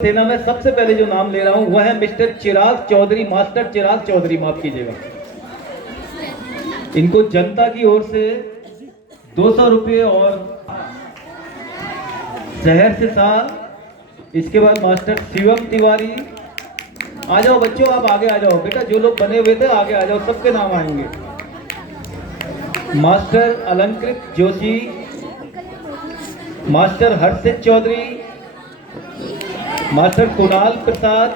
सेना में सबसे पहले जो नाम ले रहा हूं वह है मिस्टर चिराग चौधरी, मास्टर चिराग चौधरी, माफ कीजिएगा। इनको जनता की ओर से 200 रुपये और शहर से साल। इसके बाद मास्टर शिवम तिवारी। आ जाओ बच्चों, आप आगे आ जाओ बेटा, जो लोग बने हुए थे आगे आ जाओ, सबके नाम आएंगे। मास्टर अलंकृत जोशी, मास्टर हर्षित चौधरी, मास्टर कुणाल प्रसाद,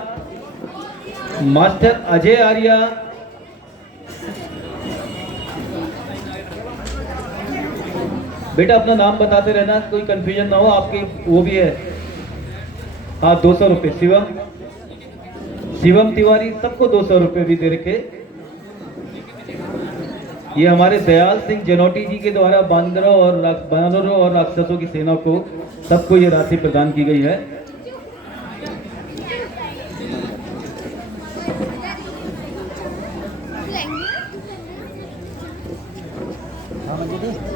मास्टर अजय आर्या, बेटा अपना नाम बताते रहना, कोई कंफ्यूजन ना हो आपके। वो भी है, हाँ 200 रुपये। शिवम तिवारी, सबको 200 रुपये भी दे रखे। ये हमारे दयाल सिंह जनोटी जी के द्वारा बांदरों और राक्षसों की सेना को सबको ये राशि प्रदान की गई है।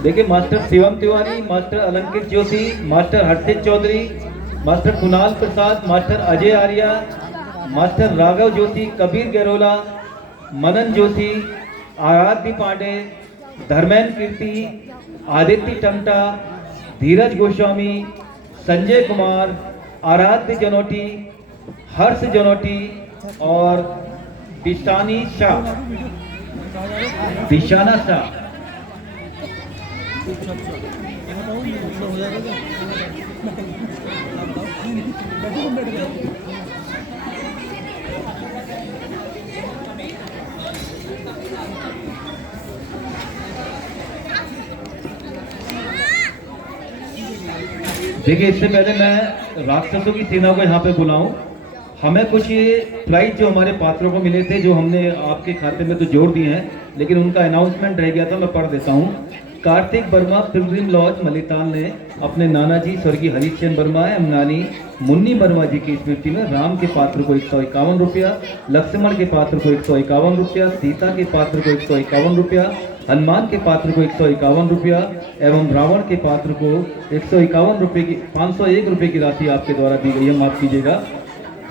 देखिए, मास्टर शिवम तिवारी, मास्टर अलंकृत जोशी, मास्टर हर्षित चौधरी, मास्टर कुणाल प्रसाद, मास्टर अजय आर्या, मास्टर राघव जोशी, कबीर गैरोला, मनन जोशी, आराध्य पांडे, धर्मेंद्र कीर्ति, आदित्य टंटा, धीरज गोस्वामी, संजय कुमार, आराध्य जनोटी, हर्ष जनोटी और दिशानी शाह, दिशाना शाह। देखिए, इससे पहले मैं राक्षसों की सेना को यहाँ पे बुलाऊं, हमें कुछ ये प्राइज जो हमारे पात्रों को मिले थे, जो हमने आपके खाते में तो जोड़ दिए हैं, लेकिन उनका अनाउंसमेंट रह गया था, मैं पढ़ देता हूँ। कार्तिक वर्मा पिलग्रिम लॉज मलिताल ने अपने नाना जी स्वर्गीय हरिश्चंद्र वर्मा एवं नानी मुन्नी वर्मा जी की स्मृति में राम के पात्र को 151 रुपया, लक्ष्मण के पात्र को 151 रुपया, सीता के पात्र को 151 रुपया, हनुमान के पात्र को 151 रुपया एवं रावण के पात्र को 151 रुपये की 501 रुपये की राशि आपके द्वारा दी गई है, माफ कीजिएगा।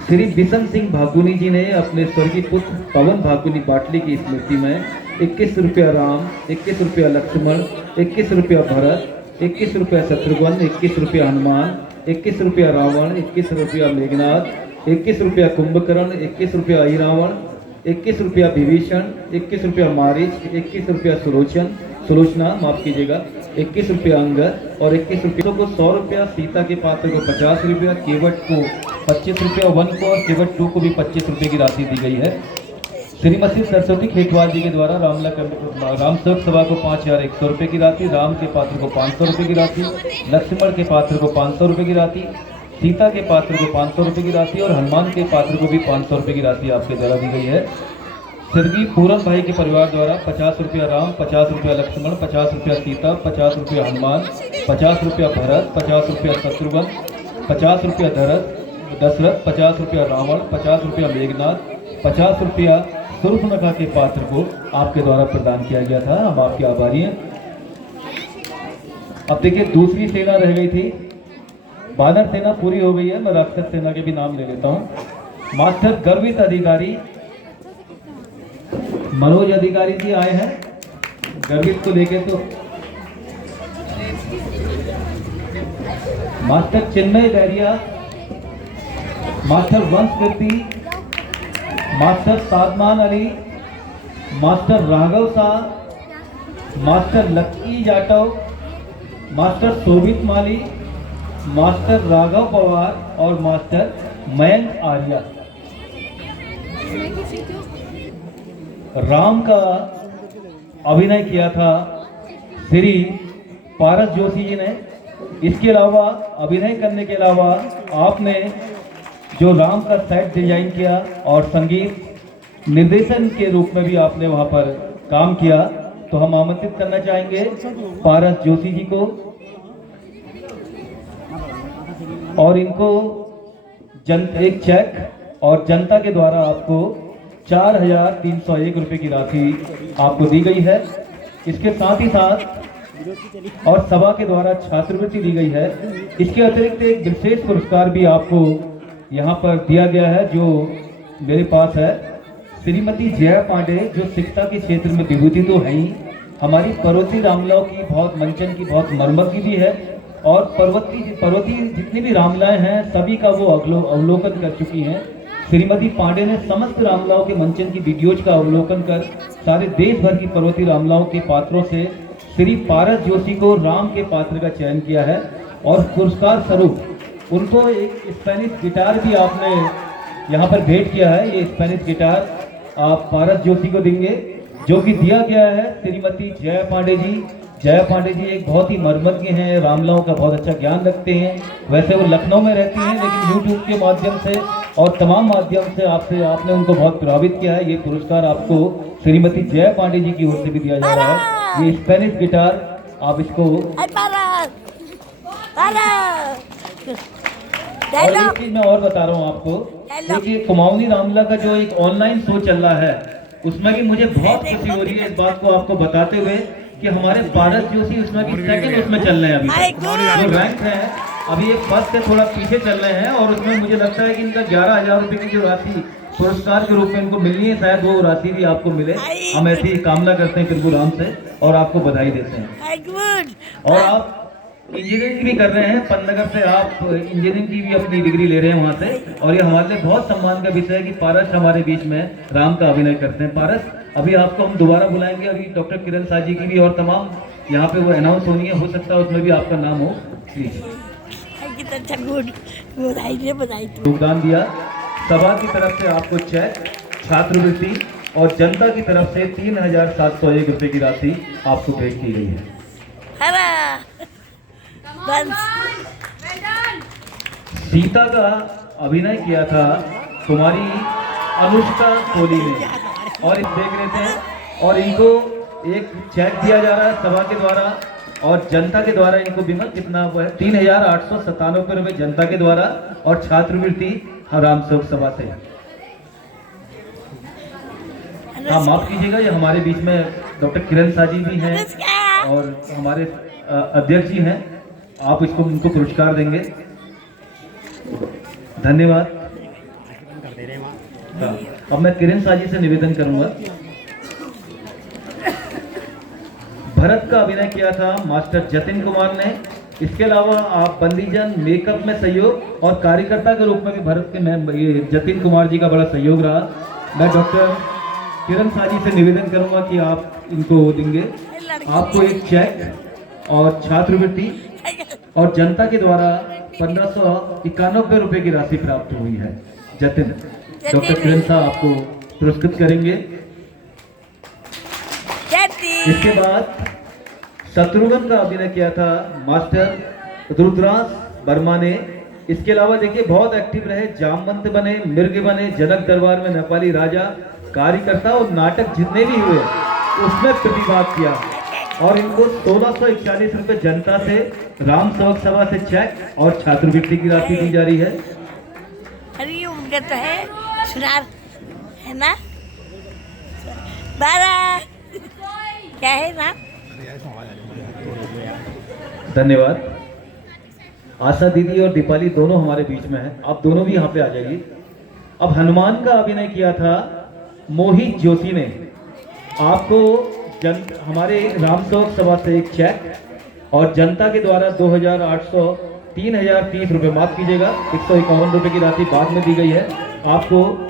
श्री बिशन सिंह भागुनी जी ने अपने स्वर्गीय पुत्र पवन भागुनी बाटली की स्मृति में 21 रुपया राम, 21 रुपया लक्ष्मण, 21 रुपया भरत, 21 रुपया शत्रुघ्न, 21 रुपया हनुमान, 21 रुपया रावण, 21 रुपया मेघनाथ, 21 रुपया कुंभकर्ण, 21 रुपया अहिरावण, 21 रुपया विभीषण, 21 रुपया मारीच, 21 रुपया सुलोचना, माफ कीजिएगा, 21 रुपया अंगद और 21 रुपये को 100 रुपया, सीता के पात्र को 50 रुपया, केवट को 25 रुपया, वन को और केवट 2 को भी 25 रुपये की राशि दी गई है। श्रीमती सरस्वती खेतवाल जी के द्वारा राम सेवक सभा को 5100 रुपये की राशि, राम के पात्र को 500 रुपये की राशि, लक्ष्मण के पात्र को 500 रुपये की राशि, सीता के पात्र को 500 रुपये की राशि और हनुमान के पात्र को भी 500 रुपये की राशि आपके द्वारा दी गई है। स्वर्गीय पूरन भाई के परिवार द्वारा 50 रुपया राम, 50 रुपया लक्ष्मण, 50 रुपया सीता, 50 रुपया हनुमान, 50 रुपया भरत, 50 रुपया शत्रुघ्न, 50 रुपया दशरथ, 50 रुपया रावण, 50 रुपया मेघनाथ, 50 रुपया सुर्पनखा के पात्र को आपके द्वारा प्रदान किया गया था। हम आपके आभारी हैं। अब देखिए, दूसरी सेना रह गई थी, बानर सेना पूरी हो गई है। मैं राक्षस सेना के भी नाम ले लेता हूं। मास्टर गर्वित अधिकारी मनोज अधिकारी जी आए हैं, गर्वित को लेके। तो मास्टर चिन्मय बैरिया, मास्टर वंश व्यक्ति, master Sadman Ali, master Raghav Shah, master Lucky Jatav, master Shobhit Mali, master Raghav Pawar और मास्टर मयंक आर्या। राम का अभिनय किया था श्री पारस जोशी जी ने। इसके अलावा अभिनय करने के अलावा आपने जो राम का सेट डिजाइन किया और संगीत निर्देशन के रूप में भी आपने वहां पर काम किया, तो हम आमंत्रित करना चाहेंगे पारस जोशी जी को और इनको एक चेक और जनता के द्वारा आपको 4301 रुपये की राशि आपको दी गई है। इसके साथ ही साथ और सभा के द्वारा छात्रवृत्ति दी गई है। इसके अतिरिक्त एक विशेष पुरस्कार भी आपको यहाँ पर दिया गया है जो मेरे पास है। श्रीमती जया पांडे जो शिक्षा के क्षेत्र में विभूति तो है ही, हमारी पर्वती रामलाओं की बहुत मंचन की बहुत मरम्मत की भी है, और पर्वती जितनी भी रामलाएं हैं सभी का वो अवलोकन कर चुकी हैं। श्रीमती पांडे ने समस्त रामलाओं के मंचन की वीडियोज का अवलोकन कर सारे देश भर की पर्वती रामलाओं के पात्रों से श्री पारस जोशी को राम के पात्र का चयन किया है, और पुरस्कार स्वरूप उनको एक स्पेनिश गिटार भी आपने यहाँ पर भेंट किया है। ये स्पेनिश गिटार आप पारस जोशी को देंगे, जो कि दिया गया है श्रीमती जया पांडे जी। जया पांडे जी एक बहुत ही मर्मज्ञ हैं, रामलाओं का बहुत अच्छा ज्ञान रखते हैं। वैसे वो लखनऊ में रहती हैं, लेकिन यूट्यूब के माध्यम से और तमाम माध्यम से आपने उनको बहुत प्रभावित किया है। ये पुरस्कार आपको श्रीमती जया पांडे जी की ओर से भी दिया जा रहा है। ये स्पेनिश गिटार आप इसको, और एक चीज मैं और बता रहा हूँ आपको, देखिए कुमाऊनी रामला का जो एक ऑनलाइन शो चल रहा है उसमें भी मुझे बहुत खुशी हो रही है इस बात को आपको बताते हुए कि हमारे पारस जोशी उसमें भी सेकंड उसमें चल रहे हैं। अभी जो रैंक है अभी एक फर्स्ट से थोड़ा पीछे चल रहे हैं, और उसमें मुझे लगता है कि इनका 11,000 रुपए की जो राशि पुरस्कार के रूप में इनको मिलनी है, शायद वो राशि भी आपको मिले। हम ऐसी कामना करते हैं प्रभु राम से और आपको बधाई देते हैं। और आप इंजीनियरिंग भी कर रहे हैं, पन्नगर से आप इंजीनियरिंग की भी अपनी डिग्री ले रहे हैं वहाँ से, और ये हमारे लिए बहुत सम्मान का विषय है कि पारस हमारे बीच में राम का अभिनय करते हैं। पारस अभी आपको हम दोबारा बुलाएंगे, अभी डॉक्टर किरण शाह जी की भी और तमाम यहाँ पे वो अनाउंस होनी है, हो सकता है उसमें भी आपका नाम हो। प्लीज योगदान दिया। सभा की तरफ से आपको चेक, छात्रवृत्ति और जनता की तरफ से 3,701 रुपए की राशि आपको भेंट की गई है। सीता का अभिनय किया था कुमारी अनुष्का कोहली ने, और देख रहे थे, और इनको एक चेक दिया जा रहा है सभा के द्वारा और जनता के द्वारा। इनको बीमा कितना हुआ है? 3,897 रुपए जनता के द्वारा और छात्रवृत्ति राम सेवक सभा से। हाँ माफ कीजिएगा, ये हमारे बीच में डॉक्टर किरण शाह जी भी हैं और हमारे अध्यक्ष जी हैं। आप इसको उनको पुरस्कार देंगे। धन्यवाद। अब मैं किरण शाह जी से निवेदन करूंगा। भरत का अभिनय किया था मास्टर जतिन कुमार ने। इसके अलावा आप बंदीजन मेकअप में सहयोग और कार्यकर्ता के रूप में भी भरत के ये जतिन कुमार जी का बड़ा सहयोग रहा। मैं डॉक्टर किरण शाह जी से निवेदन करूंगा कि आप इनको देंगे। आपको एक चेक और छात्रवृत्ति और जनता के द्वारा 1,591 रुपए की राशि प्राप्त हुई है। जतिन, डॉक्टर किरण शाह आपको पुरस्कृत करेंगे। इसके बाद शत्रुघ्न का अभिनय किया था मास्टर रुद्रांश वर्मा ने। इसके अलावा देखिए बहुत एक्टिव रहे, जामवंत बने, मिर्ग बने, जनक दरबार में नेपाली राजा, कार्यकर्ता और नाटक जितने भी हुए उसमें प्रतिभाग किया, और इनको 1,641 रुपए जनता से, राम सेवक सभा से चेक और छात्रवृत्ति की राशि दी जा रही है। अरे उनका तो है सुनार है ना, 12 क्या है ना। धन्यवाद। आशा दीदी और दीपाली दोनों हमारे बीच में हैं, आप दोनों भी यहाँ पे आ जाइए। अब हनुमान का अभिनय किया था मोहित जोशी ने। आपको हमारे राम सेवक सभा से एक चेक और जनता के द्वारा 3,030 रुपए, माफ कीजिएगा 151 रुपए की राशि बाद में दी गई है, आपको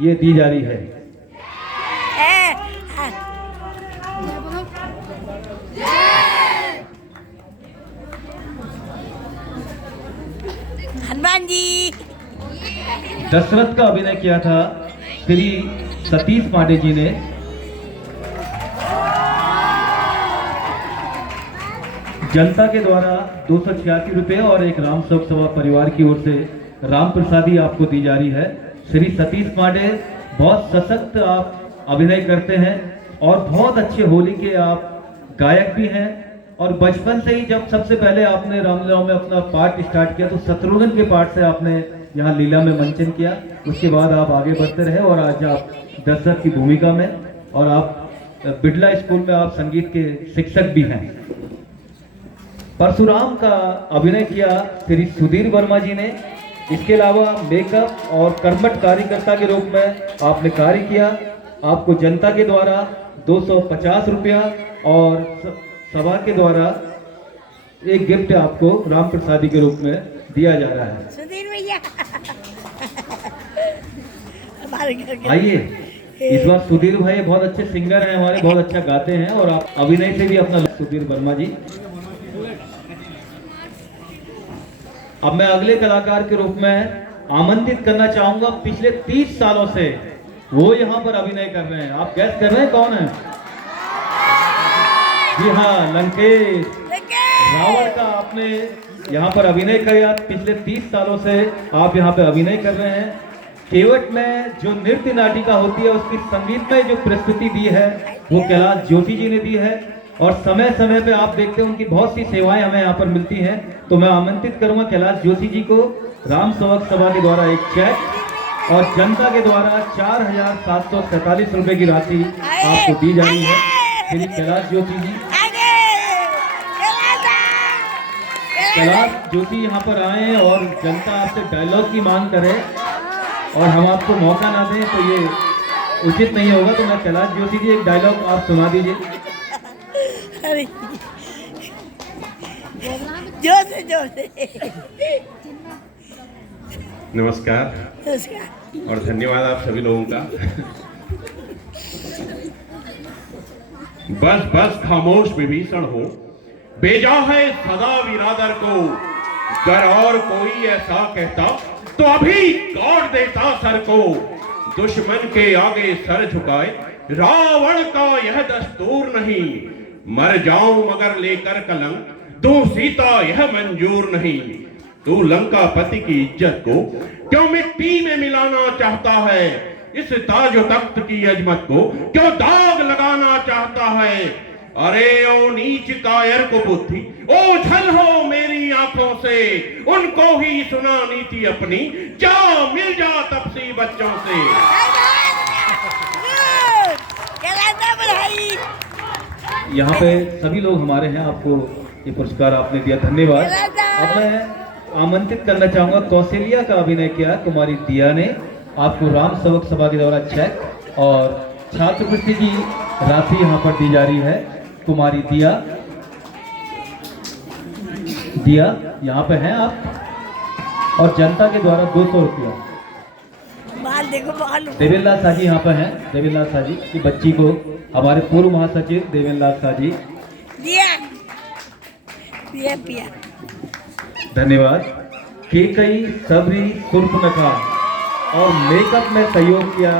ये दी जा रही है। हनुमान जी। दशरथ का अभिनय किया था श्री सतीश पांडे जी ने। जनता के द्वारा 286 रुपए और एक राम सेवक सभा परिवार की ओर से राम प्रसादी आपको दी जा रही है। श्री सतीश पांडे बहुत सशक्त आप अभिनय करते हैं और बहुत अच्छे होली के आप गायक भी हैं, और बचपन से ही जब सबसे पहले आपने रामलीला में अपना पार्ट स्टार्ट किया तो शत्रुघ्न के पार्ट से आपने यहाँ लीला में मंचन किया। उसके बाद आप आगे बढ़ते रहे और आज आप दशरथ की भूमिका में, और आप बिड़ला स्कूल में आप संगीत के शिक्षक भी हैं। परशुराम का अभिनय किया श्री सुधीर वर्मा जी ने। इसके अलावा मेकअप और कर्मठ कार्यकर्ता के रूप में आपने कार्य किया। आपको जनता के द्वारा 250 रुपया और सभा के द्वारा एक गिफ्ट आपको राम प्रसादी के रूप में दिया जा रहा है। सुधीर भैया हमारे घर के आइए, इस बार सुधीर भाई बहुत अच्छे सिंगर हैं हमारे, बहुत अच्छा गाते हैं और आप अभिनय से भी अपना सुधीर वर्मा जी। अब मैं अगले कलाकार के रूप में आमंत्रित करना चाहूंगा, पिछले 30 सालों से वो यहाँ पर अभिनय कर रहे हैं। आप गैस कर रहे हैं कौन है? जी हाँ, लंकेश रावण का आपने यहाँ पर अभिनय किया। पिछले 30 सालों से आप यहाँ पे अभिनय कर रहे हैं। केवट में जो नृत्य नाटिका होती है उसकी संगीत में जो प्रस्तुति दी है वो कैलाश जोशी जी ने दी है और समय समय पे आप देखते हैं उनकी बहुत सी सेवाएं हमें यहाँ पर मिलती हैं। तो मैं आमंत्रित करूंगा कैलाश जोशी जी को राम सेवक सभा के द्वारा एक चेक और जनता के द्वारा 4,747 रुपए की राशि आपको दी जा रही है। श्री कैलाश जोशी जी, कैलाश जोशी यहाँ पर आए और जनता आपसे डायलॉग की मांग करे और हम आपको मौका ना दें तो ये उचित नहीं होगा। तो मैं कैलाश जोशी जी एक डायलॉग आप सुना दीजिए। अरे जोर से जोर से। नमस्कार और धन्यवाद आप सभी लोगों का। बस बस खामोश विभीषण हो, बेजा है सदा विरादर को। गर और कोई ऐसा कहता तो अभी काट देता सर को। दुश्मन के आगे सर झुकाए रावण का यह दस्तूर नहीं। मर जाऊं मगर लेकर कलंक, दो सीता यह मंजूर नहीं। तू लंका पति की इज्जत को क्यों मिट्टी में मिलाना चाहता है? इस ताज तख्त की अजमत को क्यों दाग लगाना चाहता है? अरे ओ नीच कायर को बुद्धि ओझल हो मेरी आंखों से। उनको ही सुना नीति अपनी, जा मिल जा तपसी बच्चों से। यहाँ पे सभी लोग हमारे हैं, आपको ये पुरस्कार आपने दिया, धन्यवाद। अब मैं आमंत्रित करना चाहूंगा, कौशल्या का अभिनय किया कुमारी दिया ने। आपको राम सेवक सभा के द्वारा चेक और छात्रवृत्ति की राशि यहाँ पर दी जा रही है। कुमारी दिया, दिया यहाँ पे हैं आप और जनता के द्वारा 200 रुपया। बाल देखो बाल। देवेंद्र शाह जी यहाँ पर हैं। देवेंद्र शाह जी की बच्ची को हमारे पूर्व महासचिव देवेंद्र शाह जी दिया दिया पिया। धन्यवाद। केकई सबरी सुर्पनखा और मेकअप में सहयोग किया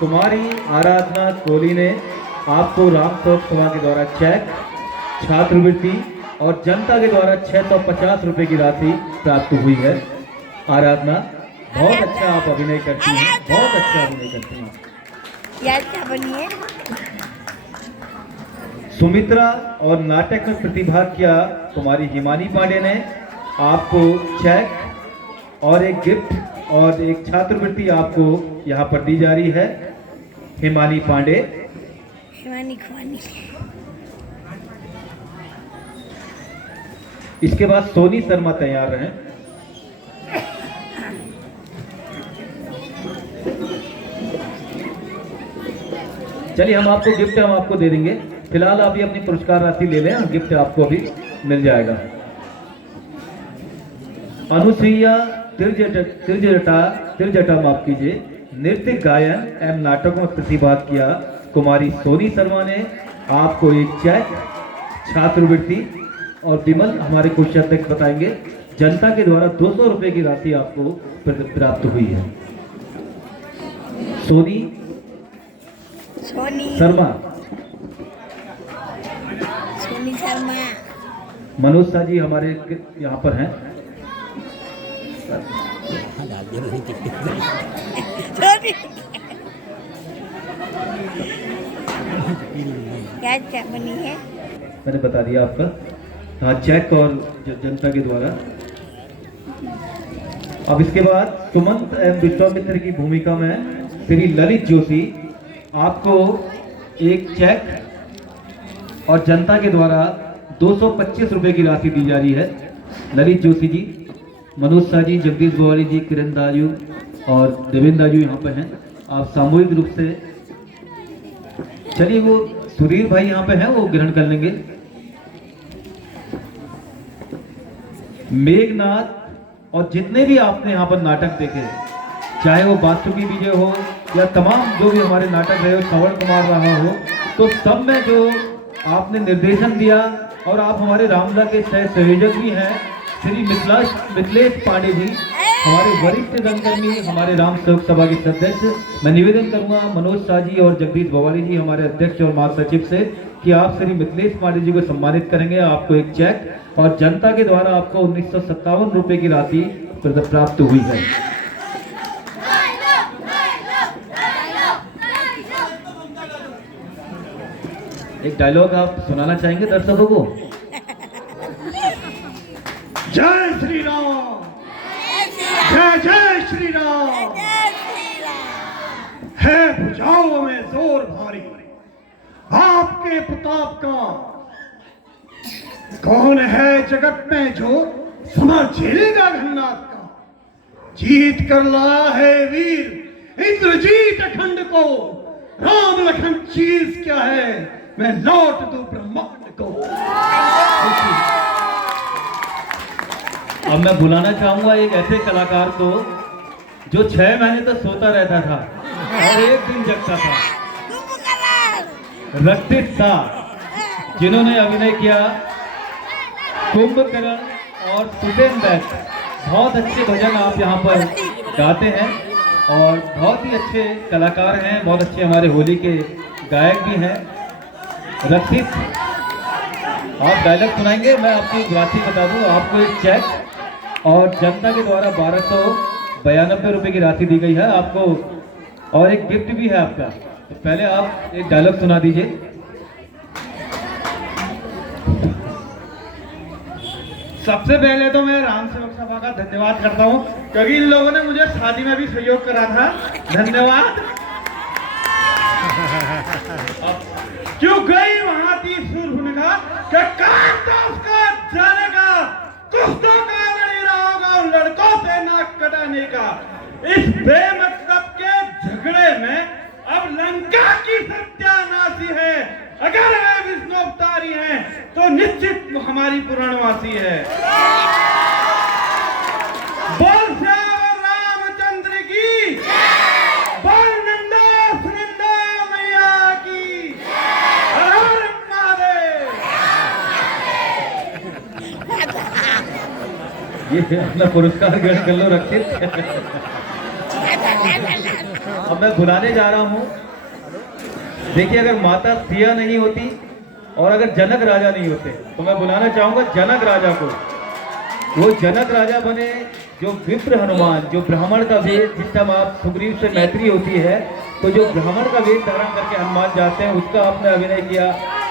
कुमारी आराधना कोहली ने। आपको राम सेवक सभा के द्वारा चेक, छात्रवृत्ति और जनता के द्वारा 650 रुपए की राशि प्राप्त हुई है। आराधना, बहुत अच्छा आप अभिनय करती हैं, बहुत अच्छा अभिनय करती हैं। यार क्या बनी है? सुमित्रा और नाटक में प्रतिभाग किया कुमारी हिमानी पांडे ने। आपको चेक और एक गिफ्ट और एक छात्रवृत्ति आपको यहाँ पर दी जा रही है। हिमानी पांडे। हिमानी खुमानी। इसके बाद सोनी शर्मा तैयार रहें। चलिए, हम आपको गिफ्ट हम आपको दे देंगे। फिलहाल आप ये अपनी पुरस्कार राशि ले लें, गिफ्ट आपको अभी मिल जाएगा। अनुसुईया तिरजटा माफ कीजिए, नृत्य गायन एवं नाटकों में प्रतिभाग किया कुमारी सोनी शर्मा ने। आपको एक चेक, छात्रवृत्ति और विमल हमारे कुछ अध्यक्ष बताएंगे। जनता के द्वारा 200 रुपए की राशि आपको प्राप्त हुई है। सोनी शर्मा, सोनी शर्मा। मनोज शाह जी हमारे यहाँ पर हैं। क्या बनी है? मैंने बता दिया आपका। हाँ, चेक और जनता के द्वारा। अब इसके बाद सुमंत एवं विश्वामित्र की भूमिका में श्री ललित जोशी। आपको एक चेक और जनता के द्वारा 225 रुपए की राशि दी जा रही है। ललित जोशी जी, मनोज शाह जी, जगदीश बवाली जी, किरण दाजू और देवेंद्र दाजू यहाँ पे हैं। आप सामूहिक रूप से, चलिए वो सुधीर भाई यहाँ पे हैं, वो ग्रहण कर लेंगे। मेघनाथ और जितने भी आपने यहाँ पर नाटक देखे, चाहे वो बासुकी विजय हो या तमाम जो भी हमारे नाटक रहे हो, श्रवण कुमार रहा हो, तो सब में जो आपने निर्देशन दिया, और आप हमारे रामला के सह संयोजक भी हैं श्री मिथिलेश पांडे जी, हमारे वरिष्ठ रंगकर्मी, हमारे राम सेवक सभा के सदस्य। मैं निवेदन करूंगा मनोज शाह जी और जगदीश बवाली जी, हमारे अध्यक्ष और महासचिव से, कि आप श्री मिथिलेश पांडे जी को सम्मानित करेंगे। आपको एक चेक और जनता के द्वारा आपको 1957 रुपए की राशि प्राप्त हुई है। एक डायलॉग आप सुनाना चाहेंगे दर्शकों को? जय श्री राम, जय जय श्री राम। है भुजाओं में जोर भारी आपके प्रताप का, कौन है जगत में जो समा झेलेगा घननाथ का। जीत कर लाया है वीर इंद्रजीत अखंड को, राम लखन चीज क्या है मैं लौट दूं ब्रह्मांड को। अब मैं बुलाना चाहूंगा एक ऐसे कलाकार को जो 6 महीने तक सोता रहता था और एक दिन जगता था, रक्षित शाह, जिन्होंने अभिनय किया कुंभकर्ण और सुसेन दैत। बहुत अच्छे भजन आप यहाँ पर गाते हैं और बहुत ही अच्छे कलाकार हैं, बहुत अच्छे हमारे होली के गायक भी हैं। रक्षित, आप डायलॉग सुनाएंगे, मैं आपकी राशि बता दूं, आपको एक चेक और जनता के द्वारा 1292 रुपए की राशि दी गई है आपको, और एक गिफ्ट भी है आपका। तो पहले आप एक डायलॉग सुना दीजिए। सबसे पहले तो मैं राम सेवक सभा का धन्यवाद करता हूँ, क्योंकि इन लोगों ने मुझे शादी में भी सहयोग करा था। धन्यवाद। क्यों गई वहां थी सुरहुनगा कि काम तो उसका जानेगा, कुछ तो काम नहीं रहा होगा उन लड़कों से नाक कटाने का। इस बेमतलब के झगड़े में अब लंका की सत्यानाशी है। अगर वे विष्णु अवतारी हैं तो निश्चित हमारी पुराणवासी है। बोल श्याम रामचंद्र की, बोल नंदा सुनंदा मैया की, हर हर महादेव। ये अपना पुरस्कार ग्रहण कर लो रक्षित। अब मैं बुलाने जा रहा हूँ। देखिए, अगर माता सिया नहीं होती और अगर जनक राजा नहीं होते तो मैं बुलाना चाहूंगा जनक राजा को। वो जनक राजा बने जो विप्र हनुमान, जो ब्राह्मण का वेश, जिस टाइम आप सुग्रीव से मैत्री होती है तो जो ब्राह्मण का वेश धारण करके हनुमान जाते हैं, उसका आपने अभिनय किया।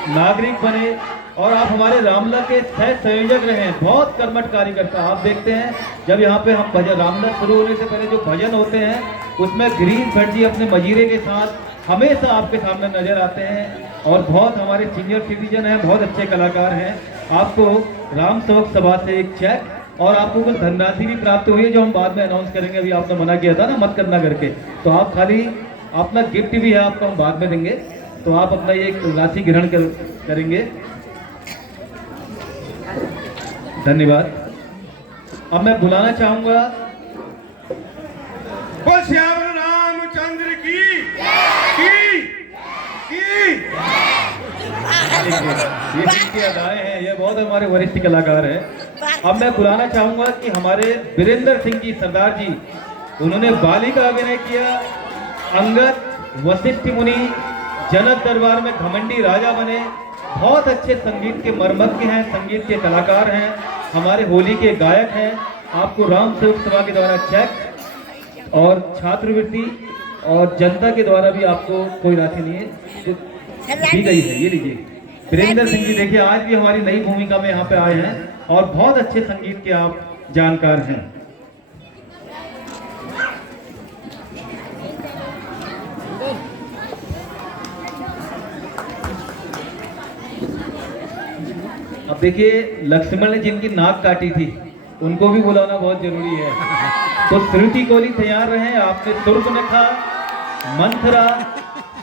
नागरिक बने और आप हमारे रामला के सह संयोजक रहे, बहुत कर्मठ कार्यकर्ता। आप देखते हैं जब यहाँ पे हम भजन, रामला शुरू होने से पहले जो भजन होते हैं उसमें गिरीश भट्ट जी अपने मजीरे के साथ हमेशा आपके सामने नजर आते हैं, और बहुत हमारे सीनियर सिटीजन हैं, बहुत अच्छे कलाकार हैं। आपको राम सेवक सभा से एक चेक और आपको कुछ धनराशि भी प्राप्त हुई है, जो हम बाद में अनाउंस करेंगे। अभी आपने मना किया था ना मत करना करके, तो आप खाली अपना गिफ्ट भी है आपको हम बाद में देंगे, तो आप अपना ये राशि ग्रहण करेंगे। धन्यवाद। अब मैं बुलाना चाहूंगा बोल श्याम रामचंद्र की ये जिनकी अदाएं हैं, ये बहुत हमारे वरिष्ठ कलाकार हैं। अब मैं बुलाना चाहूंगा कि हमारे वीरेंद्र सिंह जी सरदार जी, उन्होंने बाली का अभिनय किया, अंगद, वशिष्ठ मुनि, जनक दरबार में घमंडी राजा बने। बहुत अच्छे संगीत के मर्मज्ञ हैं, संगीत के कलाकार हैं, हमारे होली के गायक हैं। आपको राम सेवक सभा के द्वारा चेक और छात्रवृत्ति और जनता के द्वारा भी आपको कोई राशि नहीं है दी गई है, ये लीजिए। वीरेंद्र सिंह जी देखिए, आज भी हमारी नई भूमिका में यहाँ पे आए हैं और बहुत अच्छे संगीत के आप जानकार हैं। अब देखिए, लक्ष्मण ने जिनकी नाक काटी थी उनको भी बुलाना बहुत जरूरी है। तो श्रुति कोहली तैयार रहे। आपने सुर्पनखा, मंथरा,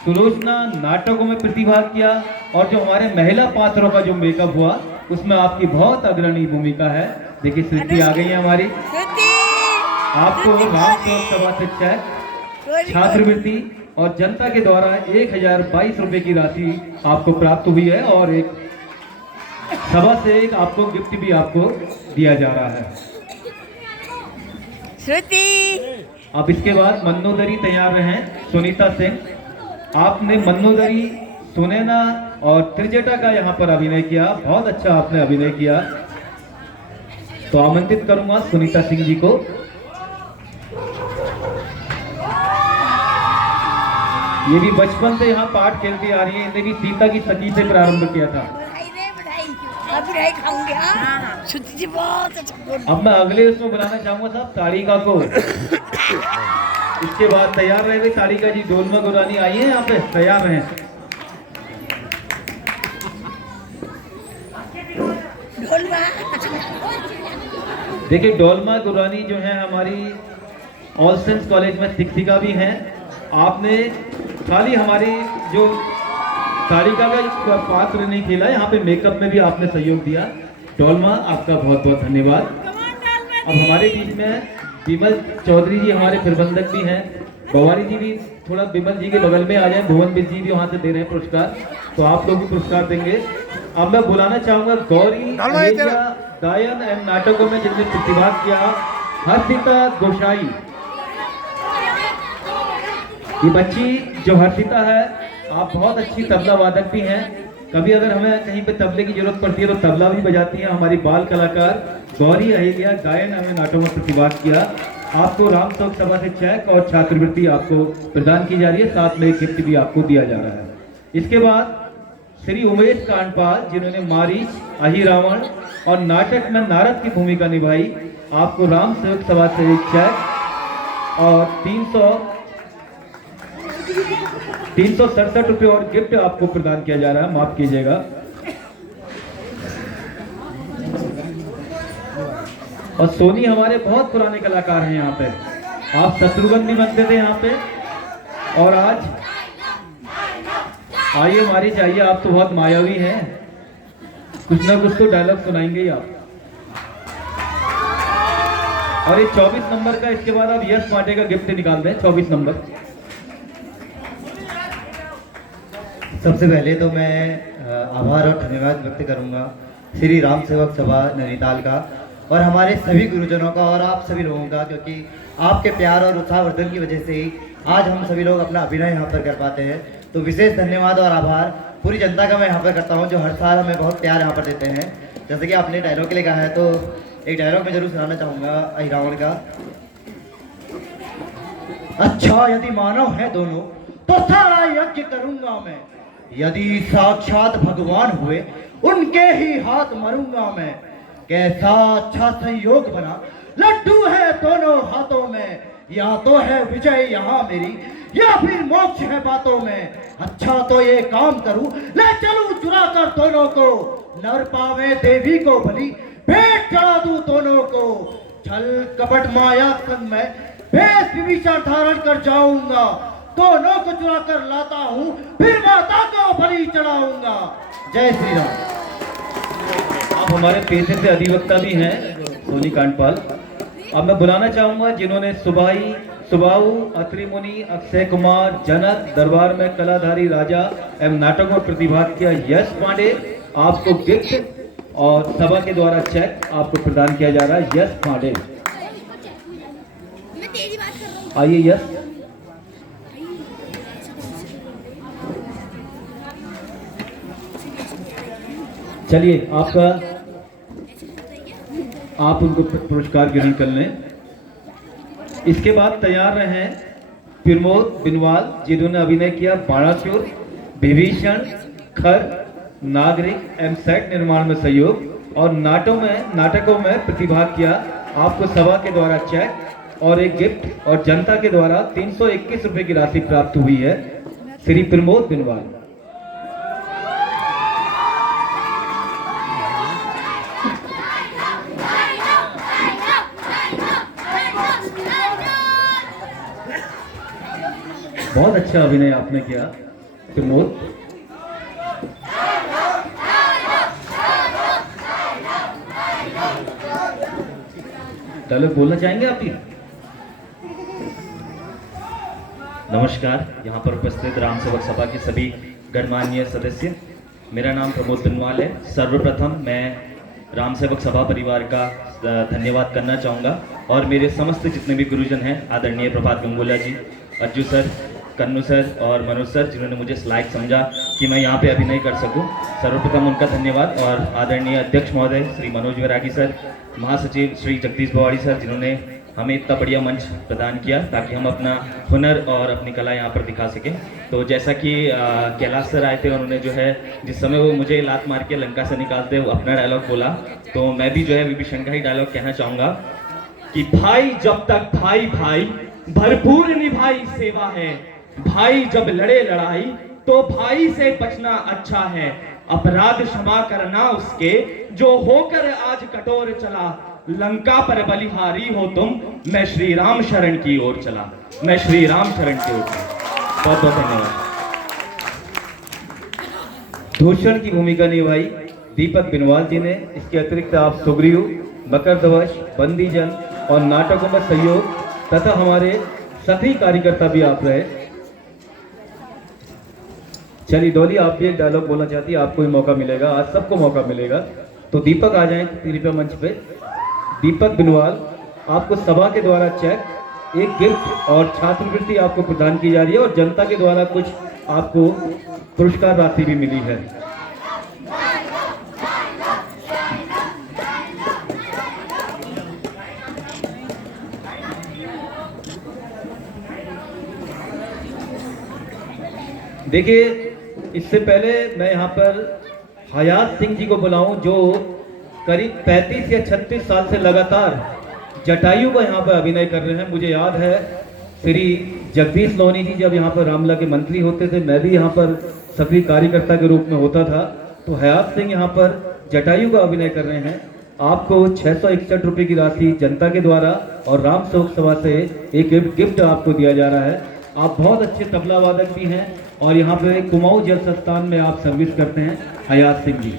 सुलोचना नाटकों में प्रतिभाग किया और जो हमारे महिला पात्रों का जो मेकअप हुआ उसमें आपकी बहुत अग्रणी भूमिका है। देखिए श्रुति आ गई है हमारी। आपको राष्ट्रीय सभा से चेक, छात्रवृत्ति और जनता के द्वारा 1022 रुपए की राशि आपको प्राप्त हुई है और एक सभा से एक आपको गिफ्ट भी आपको दिया जा रहा है। श्रुति अब इसके बाद मन्नोदरी तैयार रहे। सुनीता सिंह, आपने मन्नोदरी, सुनैना और त्रिजटा का यहाँ पर अभिनय किया। बहुत अच्छा आपने अभिनय किया। तो आमंत्रित करूंगा सुनीता सिंह जी को। ये भी बचपन से यहाँ पाठ खेलती आ रही है। इन्हें भी सीता की सती से प्रारंभ किया था। मिठाई खाऊंगी। हाँ श्रुति जी बहुत अच्छा। अब मैं अगले उसमें बुलाना चाहूंगा साहब ताड़िका को। इसके बाद तैयार रहे हुए ताड़िका जी। डोलमा गुरानी आई है यहाँ पे, तैयार रहे। देखिए डोलमा गुरानी जो है हमारी ऑल सेंस कॉलेज में शिक्षिका भी हैं। आपने खाली हमारी जो ताड़िका का पात्र नहीं खेला, यहाँ पे मेकअप में भी आपने सहयोग दिया। डोलमा आपका बहुत बहुत धन्यवाद। अब हमारे बीच में विमल चौधरी जी हमारे प्रबंधक भी हैं। बवारी जी भी थोड़ा विमल जी के बगल में आ जाए। भुवन बिज जी भी वहाँ से दे रहे हैं पुरस्कार, तो आप लोग भी पुरस्कार देंगे। अब मैं बुलाना चाहूंगा गौरी गायन एवं नाटकों में जिनने प्रतिभाग किया, हर्षिता गोसाई। ये बच्ची जो हर्षिता है, आप बहुत अच्छी तबला वादक भी हैं। कभी अगर हमें कहीं पे तबले की जरूरत पड़ती है तो तबला भी बजाती हैं। हमारी बाल कलाकार गौरी अहिल्या गायन एवं नाटकों में प्रतिभाग किया। आपको राम सेवक सभा से चेक और छात्रवृत्ति आपको प्रदान की जा रही है। साथ में एक गिफ्ट भी आपको दिया जा रहा है। इसके बाद श्री उमेश कांडपाल, जिन्होंने मारीच, अहिरावण और नाटक में नारद की भूमिका निभाई, आपको राम सेवक सभा से एक चेक और 367 रुपये और गिफ्ट आपको प्रदान किया जा रहा है। माफ कीजिएगा। और सोनी हमारे बहुत पुराने कलाकार हैं यहाँ पे। आप शत्रुघ्न भी बनते थे यहाँ पे। और आज आइए मारी चाहिए, आप तो बहुत मायावी हैं। कुछ ना कुछ तो डायलॉग सुनाएंगे ही आप। और ये 24 नंबर का, इसके बाद आप यश पांडे का गिफ्ट निकाल दें। 24 नंबर। सबसे पहले तो मैं आभार और धन्यवाद व्यक्त करूंगा श्री राम सेवक सभा नैनीताल का और हमारे सभी गुरुजनों का और आप सभी लोगों का, क्योंकि आपके प्यार और उत्साहवर्धन की वजह से ही आज हम सभी लोग अपना अभिनय यहाँ पर कर पाते हैं। तो विशेष धन्यवाद और आभार पूरी जनता का मैं यहाँ पर करता हूँ, जो हर साल हमें बहुत प्यार यहाँ पर देते हैं। जैसे कि आपने डायलॉग के लिए कहा है, तो एक डायलॉग मैं जरूर सुनाना चाहूँगा अहिरावण का। अच्छा यदि मानव है दोनों तो सारा यज्ञ करूंगा मैं, यदि साक्षात भगवान हुए उनके ही हाथ मरूंगा मैं। कैसा अच्छा संयोग बना, लड्डू है दोनों हाथों में, या तो है विजय यहाँ मेरी या फिर मोक्ष है बातों में। अच्छा तो ये काम करूं, ले चलूं चुरा कर दोनों को, नर पावे देवी को बलि भेंट चढ़ा दूं दोनों को। छल कपट माया संग में भेष विभीषण धारण कर जाऊंगा, दोनों को चुरा कर लाता हूं, फिर माता को बलि चढ़ाऊंगा। जय श्री राम। आप हमारे पेशे से अधिवक्ता भी हैं सोनी कांडपाल। अब मैं बुलाना चाहूंगा जिन्होंने सुबाई, सुबाऊ, अत्रि मुनि, अक्षय कुमार, जनक, दरबार में कलाधारी राजा एवं नाटकों में प्रतिभाग किया, यश पांडे। आपको गिफ्ट और सभा के द्वारा चेक आपको प्रदान किया जा रहा है। यश पांडे आइए। यश चलिए आपका, आप उनको पुरस्कार ग्रहण कर लें। इसके बाद तैयार रहे प्रमोद बिनवाल, जिन्होंने अभिनय किया बाणासुर, विभीषण, खर, नागरिक एवं सेट निर्माण में सहयोग और नाटकों में प्रतिभाग किया। आपको सभा के द्वारा चेक और एक गिफ्ट और जनता के द्वारा 321 रुपए की राशि प्राप्त हुई है। श्री प्रमोद बिनवाल। बहुत अच्छा अभिनय आपने किया प्रमोद। डायलॉग बोलना चाहेंगे आप भी? नमस्कार, यहाँ पर उपस्थित राम सेवक सभा के सभी गणमान्य सदस्य, मेरा नाम प्रमोद बिनवाल है। सर्वप्रथम मैं राम सेवक सभा परिवार का धन्यवाद करना चाहूँगा और मेरे समस्त जितने भी गुरुजन हैं, आदरणीय प्रभात गंगोला जी, अज्जू सर, कन्नू सर और मनोज सर, जिन्होंने मुझे लायक समझा कि मैं यहाँ पे अभिनय कर सकूँ, सर्वप्रथम उनका धन्यवाद। और आदरणीय अध्यक्ष महोदय श्री मनोज वैरागी सर, महासचिव श्री जगदीश बवाड़ी सर, जिन्होंने हमें इतना बढ़िया मंच प्रदान किया ताकि हम अपना हुनर और अपनी कला यहाँ पर दिखा सकें। तो जैसा कि कैलाश सर आए थे, उन्होंने जो है जिस समय वो मुझे लात मार के लंका से निकालते वो अपना डायलॉग बोला, तो मैं भी जो है विभीषण का ही डायलॉग कहना चाहूँगा कि भाई जब तक भाई भाई भरपूर निभाई सेवा है, भाई जब लड़े लड़ाई तो भाई से बचना अच्छा है, अपराध क्षमा करना उसके जो होकर आज कठोर चला, लंका पर बलिहारी हो तुम, मैं श्री राम शरण की ओर चला, मैं श्री राम शरण की ओर चला। बहुत बहुत धन्यवाद। दूषण की भूमिका निभाई दीपक बिनवाल जी ने। इसके अतिरिक्त आप सुग्रीव, मकरध्वज, बंदीजन और नाटकों में सहयोग तथा हमारे सभी कार्यकर्ता भी आप रहे। चलिए डॉली, आप भी एक डायलॉग बोलना चाहती है, आपको भी मौका मिलेगा, आज सबको मौका मिलेगा। तो दीपक आ जाएं कृपया मंच पे। दीपक बिनवाल, आपको सभा के द्वारा चेक, एक गिफ्ट और छात्रवृत्ति आपको प्रदान की जा रही है और जनता के द्वारा कुछ आपको पुरस्कार राशि भी मिली है। देखिए, इससे पहले मैं यहाँ पर हयात सिंह जी को बुलाऊं, जो करीब 35 या 36 साल से लगातार जटायु का यहाँ पर अभिनय कर रहे हैं। मुझे याद है श्री जगदीश लोनी जी जब यहाँ पर रामलला के मंत्री होते थे, मैं भी यहाँ पर सक्रिय कार्यकर्ता के रूप में होता था। तो हयात सिंह यहाँ पर जटायु का अभिनय कर रहे हैं। आपको 661 रुपये की राशि जनता के द्वारा और राम सेवक सभा से एक गिफ्ट आपको दिया जा रहा है। आप बहुत अच्छे तबला वादक भी हैं और यहाँ पे कुमाऊं जल संस्थान में आप सर्विस करते हैं, हयात सिंह जी।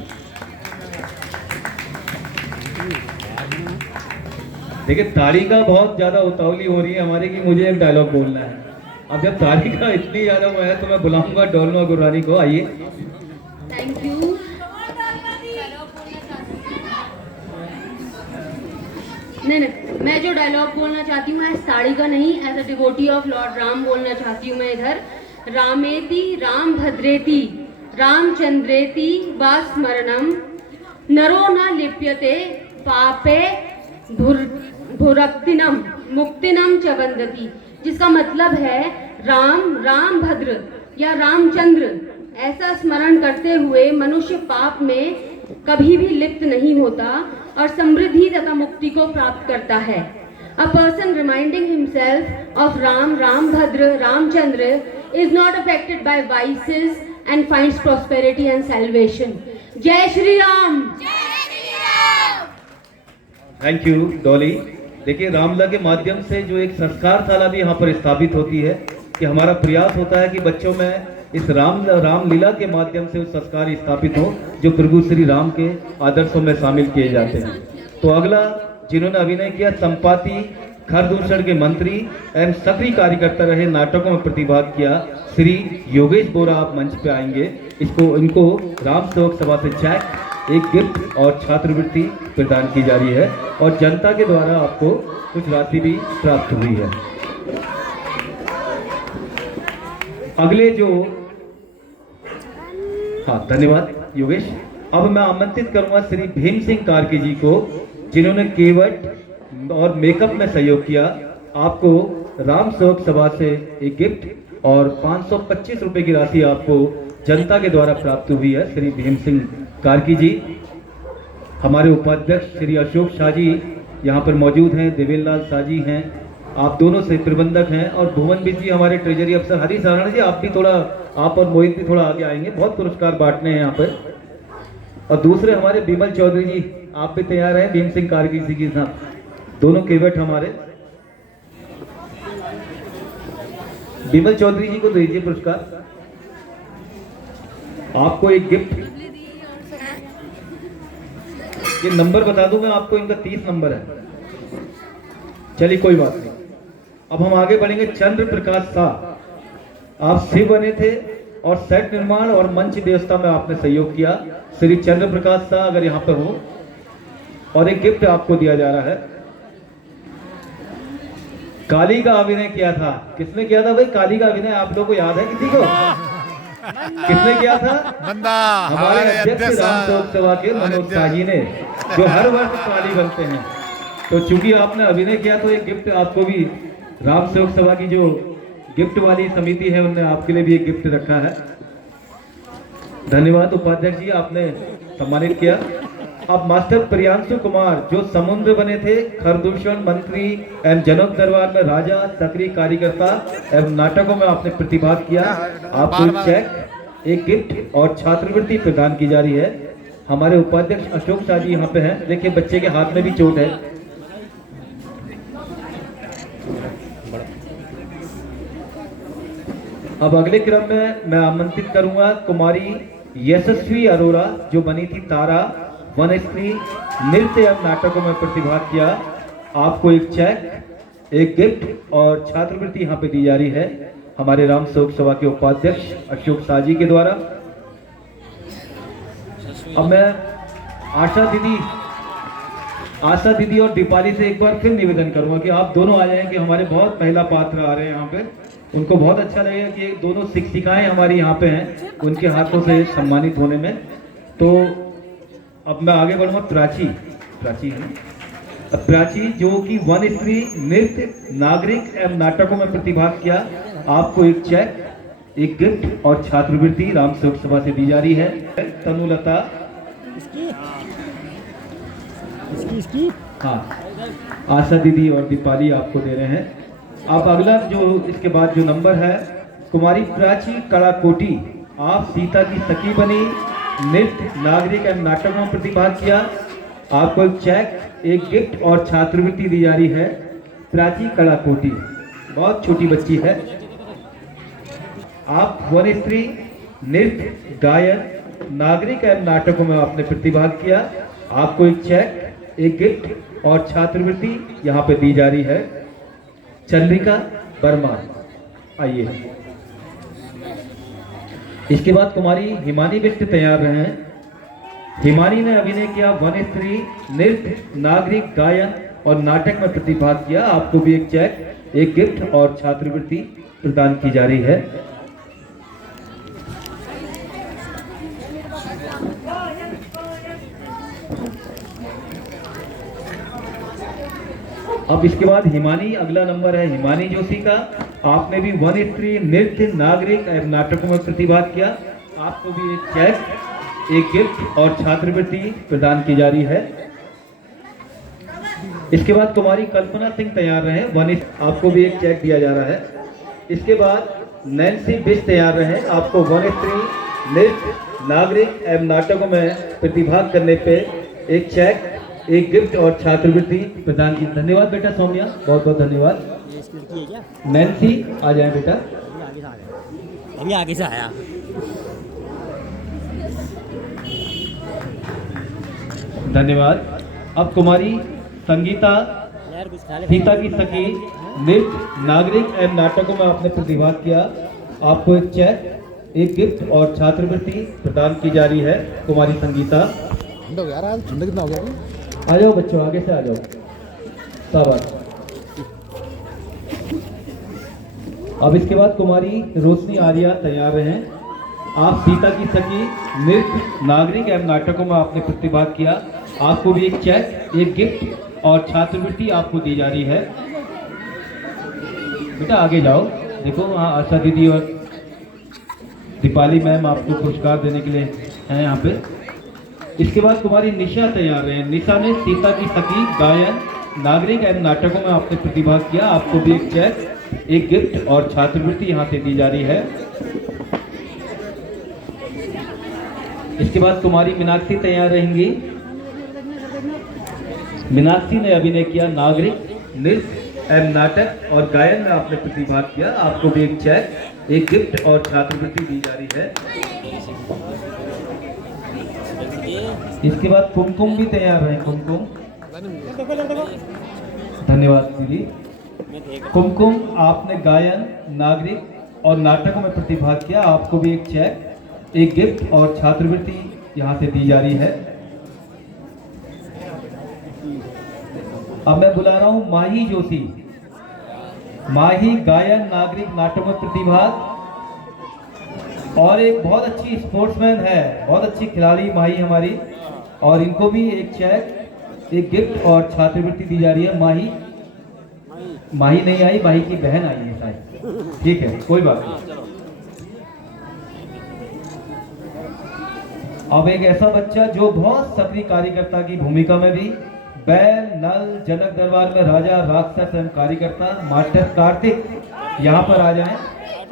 देखिए, तारिका बहुत ज्यादा उतावली हो रही है हमारी कि मुझे एक डायलॉग बोलना है। अब जब तारिका इतनी ज्यादा वो है तो मैं बुलाऊंगा डोलमा गुररानी को। आइए। Thank you. नहीं, मैं जो डायलॉग बोलना चाहती हूँ एज ताड़िका नहीं, as a devotee of lord Ram बोलना चाहती हूँ मैं इधर। रामेति राम भद्रेति रामचंद्रेति वा स्मरणम नरो न लिप्यते पापे भुरक्तिनम मुक्तिनम च वंदति, जिसका मतलब है राम, राम भद्र या रामचंद्र ऐसा स्मरण करते हुए मनुष्य पाप में कभी भी लिप्त नहीं होता और समृद्धि तथा मुक्ति को प्राप्त करता है। A person reminding himself of Ram, Rambhadra, Ramchandra is not affected by vices and finds prosperity and salvation. Jai Shri Ram! Thank you Dolly. देखिए, रामलला के माध्यम से जो एक संस्कारशाला भी यहाँ पर स्थापित होती है, कि हमारा प्रयास होता है कि बच्चों में इस रामलीला के माध्यम से उस संस्कार स्थापित हो जो प्रभु श्री राम के आदर्शों में शामिल किए जाते हैं। तो अगला जिन्होंने अभिनय किया, संपाति, खरदूषण के मंत्री एवं सक्रिय कार्यकर्ता रहे, नाटकों में प्रतिभाग किया, श्री योगेश बोरा, आप मंच पे आएंगे। इनको राम सेवक सभा से चेक, एक गिफ्ट और छात्रवृत्ति प्रदान की जा रही है और जनता के द्वारा आपको कुछ राशि भी प्राप्त हुई है। अगले जो, हाँ धन्यवाद योगेश। अब मैं आमंत्रित करूंगा श्री भीम सिंह कार्की जी को, जिन्होंने केवट और मेकअप में सहयोग किया। आपको राम सेवक सभा से एक गिफ्ट और 525 रुपए की राशि आपको जनता के द्वारा प्राप्त हुई है। श्री भीम सिंह कार्की जी, हमारे उपाध्यक्ष श्री अशोक शाह जी यहाँ पर मौजूद हैं, देवेंद्र लाल शाह जी हैं, आप दोनों से प्रबंधक हैं, और भुवन बिज जी हमारे ट्रेजरी अफसर। हरी सारणा जी, आप भी थोड़ा, आप और मोहित भी थोड़ा आगे आएंगे, बहुत पुरस्कार बांटने हैं यहाँ पर। और दूसरे हमारे बिमल चौधरी जी, आप भी तैयार हैं भीम सिंह कार्की जी के साथ, दोनों केवट हमारे। विमल चौधरी जी को दीजिए पुरस्कार। आपको एक गिफ्ट, ये नंबर बता दूं मैं आपको, इनका 30 नंबर है। चलिए कोई बात नहीं। अब हम आगे बढ़ेंगे। चंद्र प्रकाश शाह, आप शिव बने थे और सेट निर्माण और मंच व्यवस्था में आपने सहयोग किया। श्री चंद्र प्रकाश शाह अगर यहाँ पे हो, और एक गिफ्ट आपको दिया जा रहा है। काली का अभिनय किया था, किसने किया था भाई काली का अभिनय? आप लोगों को याद है किसी को? किसने किया था? बंदा हमारे अध्यक्ष राम सेवक सभा के मनोज शाही ने, जो हर वर्ष काली बनते हैं। तो चूंकि आपने अभिनय किया तो एक गिफ्ट आपको भी, राम सेवक सभा की जो गिफ्ट वाली समिति है उन्होंने आपके लिए भी एक गिफ्ट रखा है। धन्यवाद उपाध्यक्ष जी, आपने सम्मानित किया। अब मास्टर प्रियांशु कुमार, जो समुद्र बने थे, खरदूषण मंत्री एवं जनक दरबार में राजा, सक्रिय कार्यकर्ता एवं नाटकों में आपने प्रतिभाग किया। आपको एक चेक, एक गिफ्ट और छात्रवृत्ति प्रदान की जा रही है। हमारे उपाध्यक्ष अशोक शाह जी यहाँ पे हैं। देखिए बच्चे के हाथ में भी चोट है। अब अगले क्रम में मैं आमंत्रित करूंगा कुमारी यशस्वी अरोरा, जो बनी थी तारा, वन स्त्री, नृत्य एवं नाटकों में प्रतिभाग किया। आपको एक चेक, एक गिफ्ट और छात्रवृत्ति यहाँ पे दी जा रही है हमारे राम सेवक सभा के उपाध्यक्ष अशोक शाह जी के द्वारा। अब मैं आशा दीदी और दीपाली से एक बार फिर निवेदन करूंगा कि आप दोनों आ जाएं, कि हमारे बहुत पहला पात्र आ रहे हैं यहाँ पे। उनको बहुत अच्छा लगेगा कि दोनों शिक्षिकाएं हमारी यहाँ पे हैं, उनके हाथों से सम्मानित होने में। तो अब मैं आगे बढ़ूंगा। प्राची है ना? अब प्राची, जो कि वन स्त्री, नृत्य, नागरिक एवं नाटकों में प्रतिभाग किया। आपको एक चेक, एक गिफ्ट और छात्रवृत्ति राम सेवक सभा से दी जा रही है। तनुलता, हाँ, आशा दीदी और दीपाली आपको दे रहे हैं। आप अगला जो इसके बाद जो नंबर है, कुमारी प्राची कड़ाकोटी, आप सीता की सखी बनी, नृत्य, नागरिक एवं नाटकों में प्रतिभाग किया। आपको एक चेक, एक गिफ्ट और छात्रवृत्ति दी जा रही है। प्राची कड़ाकोटी बहुत छोटी बच्ची है। आप वन स्त्री, नृत्य, गायन, नागरिक एवं नाटकों में आपने प्रतिभाग किया। आपको एक चेक, एक गिफ्ट और छात्रवृत्ति यहाँ पे दी जा रही है। चंद्रिका वर्मा, आइए। इसके बाद कुमारी हिमानी बिष्ट तैयार रहे हैं। हिमानी ने अभिनय किया, वन स्त्री, नृत्य, नागरिक, गायन और नाटक में प्रतिभाग किया। आपको भी एक चेक, एक गिफ्ट और छात्रवृत्ति प्रदान की जा रही है। अब इसके बाद हिमानी, अगला नंबर है हिमानी जोशी का। आपने भी वन स्त्री, नृत्य, नागरिक एवं नाटकों में प्रतिभाग किया। आपको भी एक चेक, एक गिफ्ट और छात्रवृत्ति प्रदान की जा रही है। इसके बाद कुमारी कल्पना सिंह तैयार रहे, आपको भी एक चेक दिया जा रहा है। इसके बाद नैन्सी बिष्ट तैयार रहे। आपको वन स्त्री, नृत्य, नागरिक एवं नाटकों में प्रतिभाग करने पे एक चेक, एक गिफ्ट और छात्रवृत्ति प्रदान की। धन्यवाद बेटा सौम्या, बहुत बहुत धन्यवाद। नैन्सी आ जाए बेटा, अभी आगे से आया। धन्यवाद। अब कुमारी संगीता, सीता की सखी, नृत्य, नागरिक एवं नाटकों में आपने प्रतिभाग किया। आपको एक चेक, एक गिफ्ट और छात्रवृत्ति प्रदान की जा रही है। कुमारी संगीता, कितना हो गया? आ जाओ बच्चों, आगे से आ जाओ। शाबाश। अब इसके बाद कुमारी रोशनी आर्या तैयार रहे। आप सीता की सखी, नृत्य, नागरिक एवं नाटकों में आपने प्रतिभाग किया। आपको भी एक चेक, एक गिफ्ट और छात्रवृत्ति आपको दी जा रही है। बेटा आगे जाओ, देखो वहाँ आशा दीदी और दीपाली मैम आपको पुरस्कार देने के लिए हैं यहाँ पे। इसके बाद कुमारी निशा तैयार रहे। निशा ने सीता की सखी, गायन, नागरिक एवं नाटकों में आपने प्रतिभाग किया। आपको भी एक चेक, एक गिफ्ट और छात्रवृत्ति यहाँ से दी जा रही है। इसके बाद कुमारी मीनाक्षी तैयार रहेंगी। मीनाक्षी ने अभिनय किया, नागरिक, नृत्य एवं नाटक और गायन में आपने प्रतिभाग किया, आपको भी एक चेक, एक गिफ्ट और छात्रवृत्ति दी जा रही है। इसके बाद कुमकुम भी तैयार है। कुमकुम, धन्यवाद दीदी। कुमकुम, आपने गायन, नागरिक और नाटकों में प्रतिभाग किया, आपको भी एक चेक, एक गिफ्ट और छात्रवृत्ति यहाँ से दी जा रही है। अब मैं बुला रहा हूँ माही जोशी। माही गायन, नागरिक, नाटकों में प्रतिभाग और एक बहुत अच्छी स्पोर्ट्समैन है, बहुत अच्छी खिलाड़ी माही हमारी, और इनको भी एक चेक, एक गिफ्ट और छात्रवृत्ति दी जा रही है। माही नहीं आई, माही की बहन आई है शायद, ठीक है, कोई बात नहीं। अब एक ऐसा बच्चा जो बहुत सक्रिय कार्यकर्ता की भूमिका में भी, बैल, नल, जनक दरबार में राजा, राक्षस एवं कार्यकर्ता मास्टर कार्तिक यहाँ पर आ जाएं।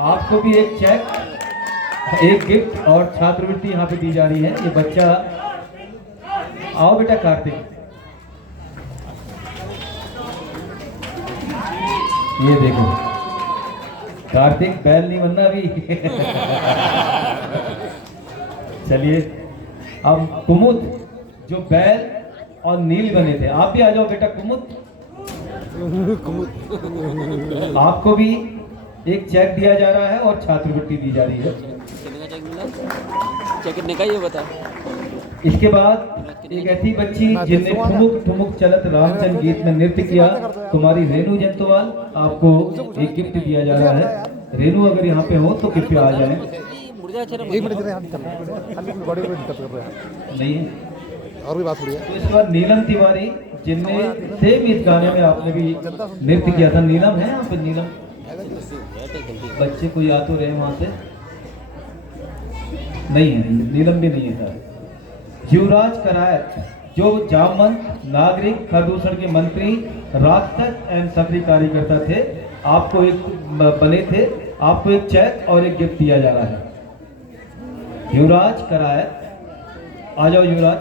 आपको भी एक चेक, एक गिफ्ट और छात्रवृत्ति यहाँ पे दी जा रही है। ये बच्चा, आओ बेटा कार्तिक, ये देखो कार्तिक, बैल नहीं बनना अभी। चलिए, अब कुमुद जो बैल और नील बने थे, आप भी आ जाओ बेटा कुमुद। आपको भी एक चेक दिया जा रहा है और छात्रवृत्ति दी जा रही है। चेक कितने का ये बता। इसके बाद एक ऐसी बच्ची जिसने ठुमुक ठुमुक चलत रामचंद्र गीत में नृत्य किया, कुमारी रेनू जंतवाल, आपको एक गिफ्ट दिया जा रहा है। रेनू अगर यहाँ पे हो तो कृपया आ जाए। एक मिनट जरा, हम बॉडी में दिक्कत कर रहे हैं। नहीं है और भी बात हो रही है। तो इसके बाद नीलम तिवारी, जिनने सेम इस गाने में आपने भी नृत्य किया था। नीलम है यहाँ पे? नीलम बच्चे कोई आ तो रहे वहां से, नहीं है, नीलम भी नहीं है सर। युवराज करायत जो जामवंत, नागरिक, प्रदूषण के मंत्री, राक्षस एवं सक्रिय कार्यकर्ता थे, आपको एक बने थे, आपको एक चेक और एक गिफ्ट दिया जा रहा है। युवराज करायत, आ जाओ युवराज।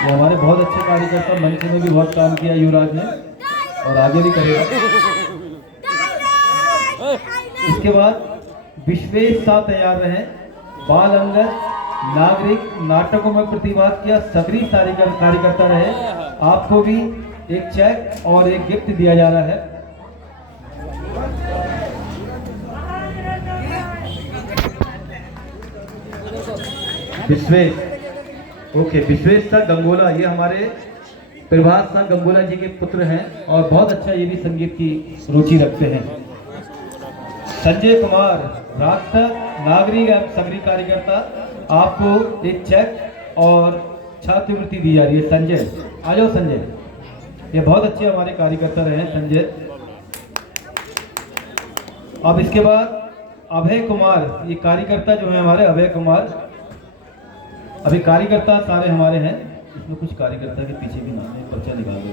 ये हमारे बहुत अच्छे कार्यकर्ता, मंच में भी बहुत काम किया युवराज ने और आगे भी करेगा। इसके बाद विश्वेश शाह तैयार रहे। बाल अंगद, नागरिक, नाटकों में प्रतिभाग किया, सक्रिय कार्यकर्ता रहे, आपको भी एक चेक और एक गिफ्ट दिया जा रहा है। विश्वेश, ओके, विश्वेश शाह गंगोला, ये हमारे प्रभात शाह गंगोला जी के पुत्र हैं और बहुत अच्छा ये भी संगीत की रुचि रखते हैं। संजय कुमार, राक्षस, नागरिक एवं सक्रिय कार्यकर्ता, आपको एक चेक और छात्रवृत्ति दी जा रही है। संजय, आ जाओ संजय, ये बहुत अच्छे हमारे कार्यकर्ता रहे हैं संजय। अब इसके बाद अभय कुमार, ये कार्यकर्ता जो है हमारे अभय कुमार, अभी कार्यकर्ता सारे हमारे हैं, इसमें कुछ कार्यकर्ता के पीछे भी नाम है, पर्चा निकाल दो,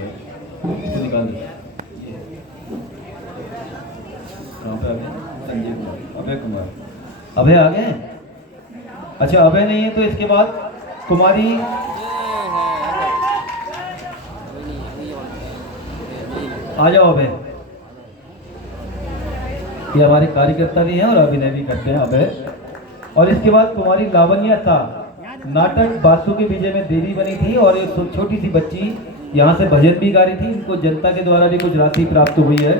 इसको निकाल दो। कहाँ पे आ गए? संजय कुमार, अभय कुमार, अभय आ गए? अच्छा, अभय नहीं है तो इसके बाद कुमारी, आ जाओ अभय। ये हमारे कार्यकर्ता भी हैं और अभिनय भी करते हैं अभय। और इसके बाद कुमारी लावण्या शाह, नाटक बासु के विजय में देवी बनी थी और एक छोटी सी बच्ची यहाँ से भजन भी गा रही थी, इनको जनता के द्वारा भी कुछ राशि प्राप्त हुई है।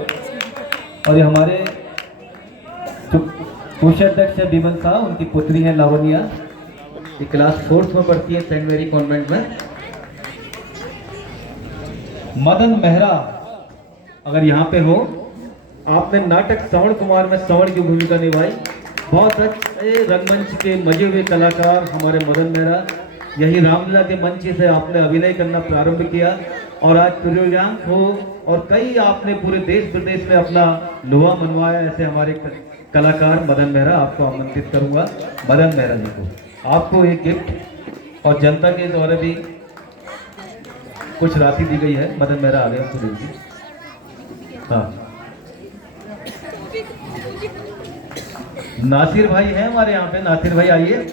और ये हमारे जो कोषाध्यक्ष है विमल शाह, उनकी पुत्री है लावण्या, ये क्लास 4th में पढ़ती है सेंट मेरी कॉन्वेंट में। मदन मेहरा, अगर यहाँ पे हो, आपने नाटक श्रवण कुमार में श्रवण की भूमिका निभाई, बहुत अच्छे रंगमंच के मजे हुए कलाकार हमारे मदन मेहरा। यही रामलीला के मंच से आपने अभिनय करना प्रारंभ किया और आज प्रोग्राम हो और कई आपने पूरे देश प्रदेश में अपना लोहा मनवाया। ऐसे हमारे कलाकार मदन मेहरा, आपको आमंत्रित करूंगा। मदन मेहरा जी को आपको एक गिफ्ट और जनता के द्वारा भी कुछ राशि दी गई है। मदन मेहरा आ गए, आपको दे दी। हाँ, नासिर भाई हैं हमारे यहाँ पे, नासिर भाई आइए।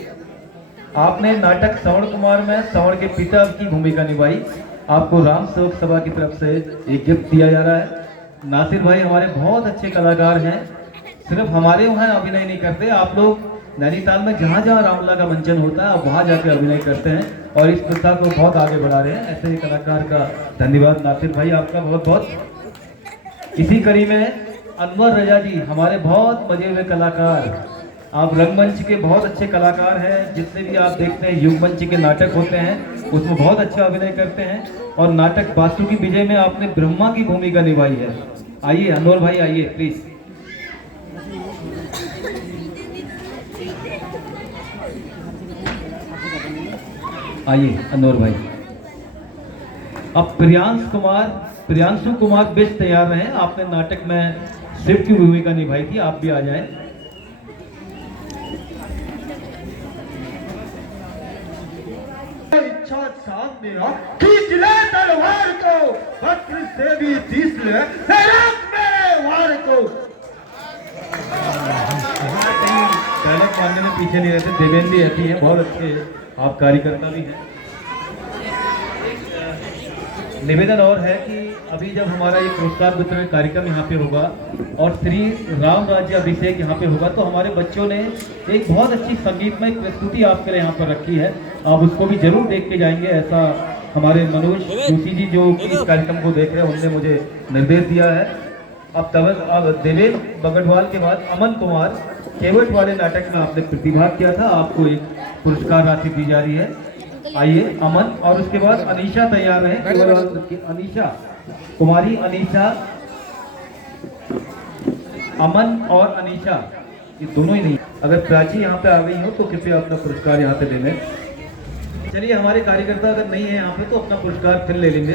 आपने नाटक श्रवण कुमार में श्रवण के पिता की भूमिका निभाई, आपको राम सेवक सभा की तरफ से एक गिफ्ट दिया जा रहा है। नासिर भाई हमारे बहुत अच्छे कलाकार हैं, सिर्फ हमारे वहाँ अभिनय नहीं करते, आप लोग नैनीताल में जहाँ जहाँ रामलीला का मंचन होता है आप वहाँ जाके अभिनय करते हैं और इस प्रथा को बहुत आगे बढ़ा रहे हैं। ऐसे ही कलाकार का धन्यवाद नासिर भाई आपका बहुत बहुत। इसी कड़ी में अनवर रजा जी हमारे बहुत मजे हुए कलाकार, आप रंगमंच के बहुत अच्छे कलाकार हैं। जितने भी आप देखते हैं युग मंच के नाटक होते हैं उसमें बहुत अच्छा अभिनय करते हैं और नाटक बासुकी विजय में आपने ब्रह्मा की भूमिका निभाई है। आइए अनवर भाई, आइए प्लीज। आइए अनवर भाई। अब प्रियांशु कुमार बिस्ट तैयार रहे, आपने नाटक में शिव की भूमिका निभाई थी, आप भी आ जाएं। इच्छा सामने आ, खींच ले तलवार को, वक्र से भी तीस ले, रख मेरे वार को। डायलॉग मारने में पीछे नहीं रहते, देवेन भी ऐसी है, बहुत अच्छे आप कार्यकर्ता भी हैं। निवेदन और है कि अभी जब हमारा ये पुरस्कार वितरण कार्यक्रम यहाँ पे होगा और श्री राम राज्य अभिषेक यहाँ पे होगा तो हमारे बच्चों ने एक बहुत अच्छी संगीतमय प्रस्तुति आपके लिए यहाँ पर रखी है, आप उसको भी जरूर देख के जाएंगे। ऐसा हमारे मनोज जोशी जी जो इस कार्यक्रम को देख रहे हैं उनने मुझे निर्देश दिया है। अब देवेन बगड़वाल के बाद अमन कुमार, केवट वाले नाटक में आपने प्रतिभाग किया था, आपको एक पुरस्कार राशि दी जा रही है। आइए अमन, और उसके बाद अनीशा तैयार है, अनीशा कुमारी, अनीशा, अमन और अनीशा ये दोनों ही नहीं, अगर प्राची यहाँ पे आ गई हो तो कृपया अपना पुरस्कार यहाँ पे ले लें। चलिए हमारे कार्यकर्ता अगर नहीं है यहाँ पे तो अपना पुरस्कार फिर ले लेंगे।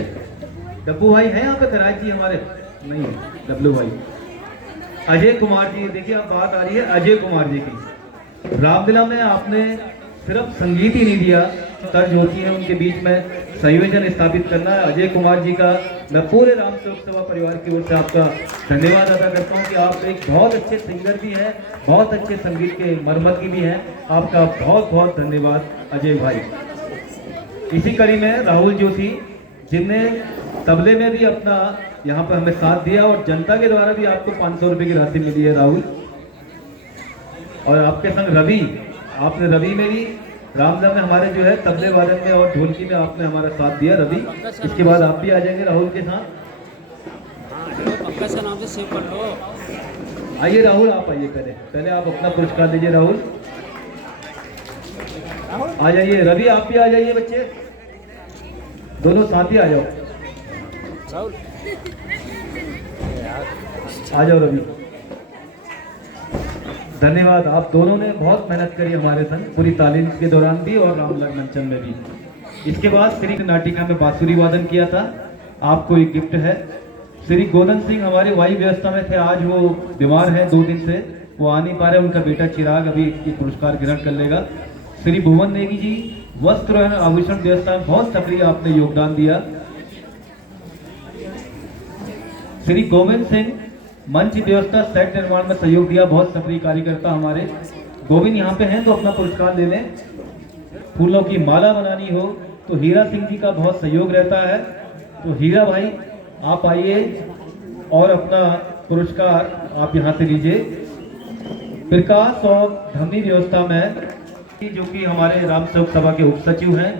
डब्बू भाई है यहाँ पे, कराज जी हमारे नहीं है, डब्लू भाई। अजय कुमार जी, देखिए अब बात आ रही है अजय कुमार जी की। रामलीला में आपने सिर्फ संगीत ही नहीं दिया, तर्ज होती है उनके बीच में संयोजन स्थापित करना है। अजय कुमार जी का मैं पूरे राम सेवक सभा परिवार की ओर से आपका धन्यवाद अदा करता हूं कि आप एक बहुत अच्छे सिंगर भी हैं, बहुत अच्छे संगीत के मरम्मत भी हैं। आपका बहुत बहुत धन्यवाद अजय भाई। इसी कड़ी में राहुल जोशी जिनने तबले में भी अपना यहाँ पर हमें साथ दिया और जनता के द्वारा भी आपको 500 रुपये की राशि मिली है राहुल। और आपके संग रवि, आपने रवि में भी रामलीला में हमारे जो है तबले वादन में और ढोलकी में आपने हमारा साथ दिया रवि। इसके बाद आप भी आ जाएंगे राहुल के साथ। नाम से सेव कर लो। आइए राहुल, आप आइए, पहले आप अपना पुरस्कार दीजिए। राहुल आ जाइए, रवि आप भी आ जाइए, बच्चे दोनों साथ ही आ जाओ, आ जाओ रवि। धन्यवाद, आप दोनों ने बहुत मेहनत करी हमारे संग पूरी तालीम के दौरान भी और रामलीला मंचन में भी। इसके बाद श्री नाटिका में बांसुरी वादन किया था, आपको एक गिफ्ट है। श्री गोदन सिंह हमारे वायु व्यवस्था में थे, आज वो बीमार है 2 दिन से, वो आ नहीं पा रहे, उनका बेटा चिराग अभी पुरस्कार ग्रहण कर लेगा। श्री भुवन नेगी जी वस्त्र एवं आभूषण व्यवस्था में बहुत सक्रिय आपने योगदान दिया। श्री गोविंद सिंह मंच व्यवस्था सेट निर्माण में सहयोग दिया, बहुत सक्रिय कार्यकर्ता हमारे। गोविंद यहाँ पे हैं तो अपना पुरस्कार ले लें। फूलों की माला बनानी हो तो हीरा सिंह जी का बहुत सहयोग रहता है, तो हीरा भाई आप आइए और अपना पुरस्कार आप यहाँ से लीजिए। प्रकाश और धमनी व्यवस्था में जो कि हमारे राम सेवक सभा के उप सचिव हैं,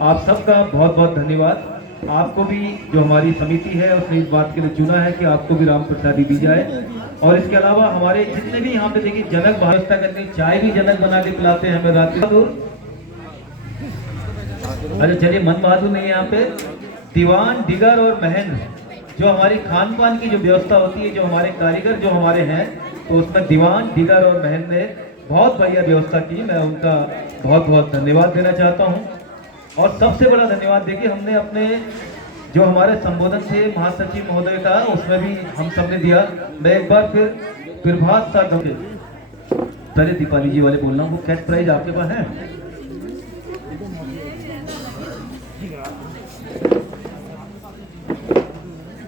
आप सबका बहुत बहुत धन्यवाद। आपको भी जो हमारी समिति है उसने इस बात के लिए चुना है कि आपको भी राम प्रसादी दी जाए। और इसके अलावा हमारे जितने भी यहाँ पे देखिए जनक व्यवस्था करनी, चाय भी जनक बना के पिलाते हैं हमें रात को। अरे चलिए, मन बहादुर नहीं है यहाँ पे, दीवान दिगर और महेंद्र, जो हमारी खान पान की जो व्यवस्था होती है, जो हमारे कारीगर जो हमारे हैं, तो उसमें दीवान दिगर और महेंद्र ने बहुत बढ़िया व्यवस्था की, मैं उनका बहुत बहुत धन्यवाद देना चाहता हूँ। और सबसे बड़ा धन्यवाद देखिए हमने अपने जो हमारे संबोधन थे महासचिव महोदय का, उसमें भी हम सब ने दिया। मैं एक बार फिर प्रभात सा पहले दीपाली जी वाले बोल रहा हूँ, वो कैश प्राइज आपके पास है?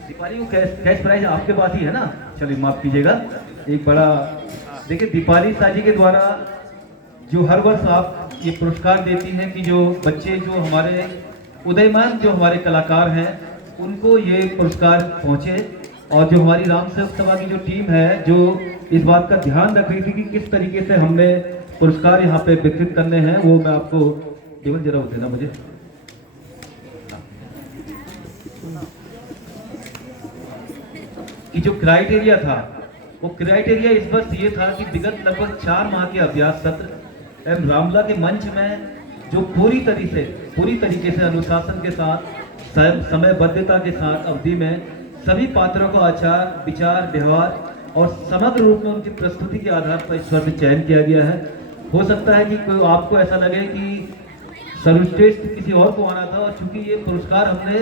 दीपाली वो कैश प्राइज आपके पास ही है ना? चलिए माफ कीजिएगा। एक बड़ा देखिए दीपाली साजी के द्वारा जो हर वर्ष आप ये पुरस्कार देती हैं कि जो बच्चे जो हमारे उदयमान जो हमारे कलाकार हैं उनको ये पुरस्कार पहुंचे, और जो हमारी राम सेवक सभा की जो टीम है जो इस बात का ध्यान रख रही थी कि किस तरीके से हमने पुरस्कार यहाँ पे वितरित करने हैं, वो मैं आपको केवल जरा देना मुझे। कि जो क्राइटेरिया था वो क्राइटेरिया इस वर्ष ये था कि विगत लगभग 4 माह के अभ्यास सत्र एवं रामला के मंच में जो पूरी तरीके से अनुशासन के साथ समयबद्धता के साथ अवधि में सभी पात्रों को आचार विचार व्यवहार और समग्र रूप में उनकी प्रस्तुति के आधार पर ईश्वर में चयन किया गया है। हो सकता है कि आपको ऐसा लगे कि सर्वश्रेष्ठ किसी और को आना था, और चूंकि ये पुरस्कार हमने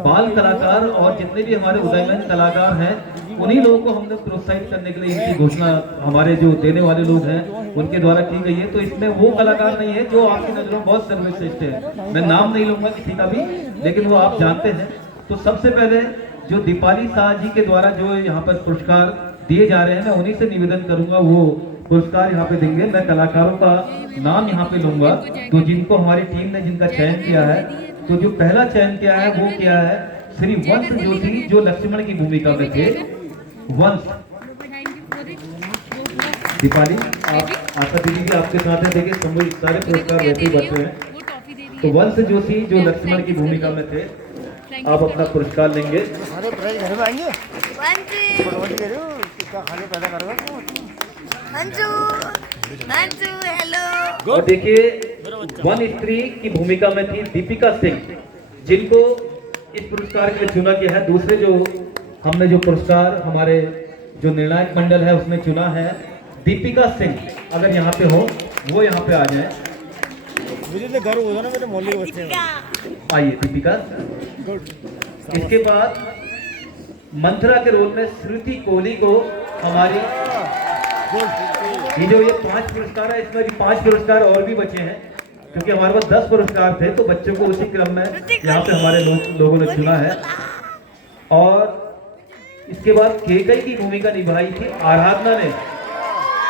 बाल कलाकार और जितने भी हमारे उदयमान कलाकार हैं उन्हीं लोगों को हमने प्रोत्साहित करने के लिए इनकी घोषणा हमारे जो देने वाले लोग हैं उनके द्वारा की गई है। तो इसमें वो कलाकार नहीं है जो आपकी नजरों में बहुत सर्वश्रेष्ठ है, मैं नाम नहीं लूंगा किसी का भी, लेकिन वो आप जानते हैं। तो सबसे पहले जो दीपाली शाह जी के द्वारा जो यहाँ पर पुरस्कार दिए जा रहे हैं, मैं उन्हीं से निवेदन करूंगा वो पुरस्कार यहाँ पे देंगे। मैं कलाकारों का नाम यहाँ पे लूंगा, तो जिनको हमारी टीम ने जिनका चयन किया है, तो जो पहला चयन किया है वो किया है श्री वंश जोशी जो लक्ष्मण की भूमिका में थे। वंश दीपाली आप आशा दीदी भी आपके साथ है, देखिए समूह सारे पुरस्कार वैसे ही बढ़ते हैं। तो वंश जोशी जो लक्ष्मण की भूमिका में थे, आप अपना पुरस्कार लेंगे। हेलो। और देखिए वन स्त्री की भूमिका में थी दीपिका सिंह, जिनको इस पुरस्कार के लिए चुना गया है। दूसरे जो हमने जो पुरस्कार हमारे जो निर्णायक मंडल है उसने चुना है दीपिका सिंह, अगर यहाँ पे हो वो यहाँ पे आ जाए। आइए दीपिका। इसके बाद मंथरा के रोल में श्रुति कोहली को हमारी ये 5 पुरस्कार है, इसमें भी 5 पुरस्कार और भी बचे हैं क्योंकि हमारे पास 10 पुरस्कार थे, तो बच्चों को उसी क्रम में यहाँ पे हमारे लोगों ने चुना है। और इसके बाद केकई की भूमिका निभाई थी आराधना ने।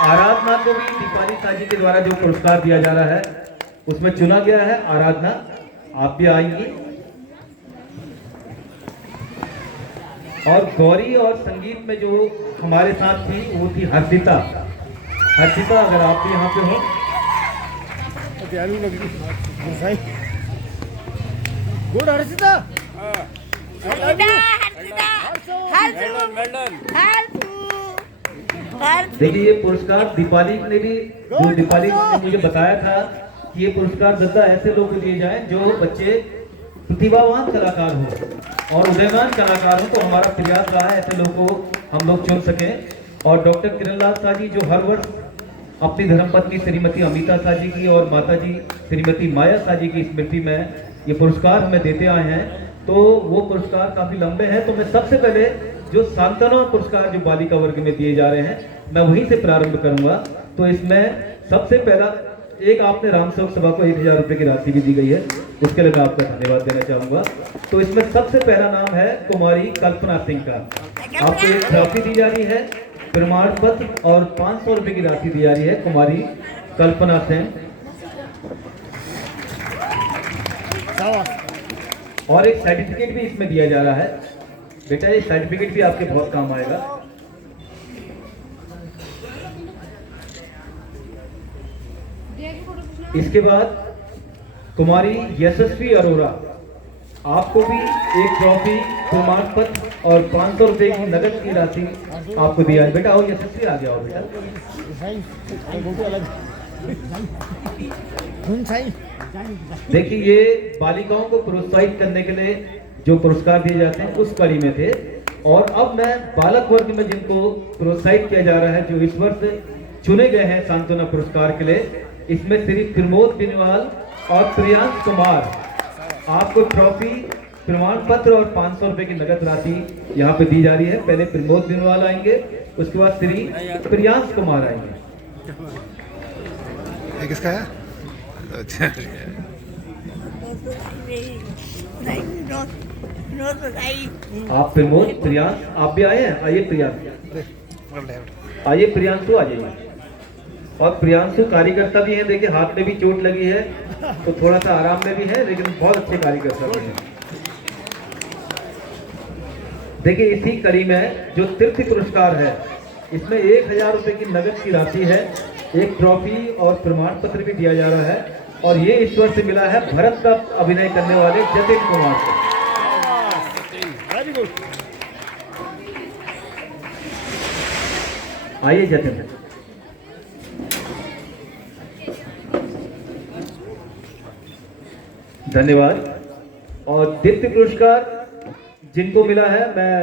आराधना को भी दीपाली शाह जी के द्वारा जो पुरस्कार दिया जा रहा है उसमें चुना गया है। आराधना आप भी आएंगी। और गौरी और संगीत में जो हमारे साथ थी वो थी हर्षिता। हर्षिता अगर आप भी यहाँ पे हो। गुड हर्षिता। देखिए ये पुरस्कार दीपाली ने भी, जो दीपाली ने मुझे बताया था कि ये पुरस्कार ज्यादा ऐसे लोग को दिए जाएं जो बच्चे प्रतिभावान कलाकार हो और उदयमान कलाकार हो। तो हमारा प्रयास रहा है ऐसे लोगों को हम लोग चुन सकें। और डॉक्टर किरणलाल शाह जी जो हर वर्ष अपनी धर्मपत्नी श्रीमती अमिता शाह जी की और माता जी श्रीमती माया शाह जी की स्मृति में ये पुरस्कार हमें देते आए हैं, तो वो पुरस्कार काफी लंबे हैं। तो मैं सबसे पहले जो सांत्वना पुरस्कार जो बालिका वर्ग में दिए जा रहे हैं मैं वहीं से प्रारंभ करूंगा। तो इसमें सबसे पहला एक आपने राम सेवक सभा को 1000 रुपए की राशि भी दी गई है, उसके लिए मैं आपका धन्यवाद देना चाहूंगा। तो इसमें सबसे पहला नाम है कुमारी कल्पना सिंह का। आपको एक ट्रॉफी दी जा रही है, प्रमाण पत्र और 500 रुपए की राशि दी जा रही है कुमारी कल्पना सिंह। और एक सर्टिफिकेट भी इसमें दिया जा रहा है। बेटा ये सर्टिफिकेट भी आपके बहुत काम आएगा। इसके बाद कुमारी यशस्वी अरोरा, आपको भी एक ट्रॉफी, प्रमाण पत्र और 500 रुपए की नगद की राशि आपको दिया है। बेटा और यशस्वी आ गया हो बेटा। देखिए ये बालिकाओं को प्रोत्साहित करने के लिए जो पुरस्कार दिए जाते हैं उस कड़ी में थे। और अब मैं बालक वर्ग में जिनको प्रोत्साहित किया जा रहा है, जो इस वर्ष चुने गए हैं सांत्वना पुरस्कार के लिए, इसमें श्री प्रमोद बिनवाल और प्रियांश कुमार, आपको ट्रॉफी, प्रमाण पत्र और 500 रुपए की नगद राशि यहाँ पे दी जा रही है। पहले प्रमोद बिनवाल आएंगे, उसके बाद श्री प्रियांश कुमार आएंगे। ये किसका है? अच्छा आप प्रमोद, प्रियांश आप भी आए हैं? आइए प्रियांश, आइए प्रियांश तो आ जाइए। और प्रियांशु कार्यकर्ता भी हैं, देखिए हाथ में भी चोट लगी है तो थोड़ा सा आराम में भी है, लेकिन बहुत अच्छे कार्यकर्ता भी हैं। देखिए इसी कड़ी में जो तीर्थ पुरस्कार है, इसमें 1000 रुपए की नगद की राशि है, एक ट्रॉफी और प्रमाण पत्र भी दिया जा रहा है, और ये ईश्वर से मिला है भरत का अभिनय करने वाले जतिन कुमार को। आइए जतिन। धन्यवाद। और द्वितीय पुरस्कार जिनको मिला है, मैं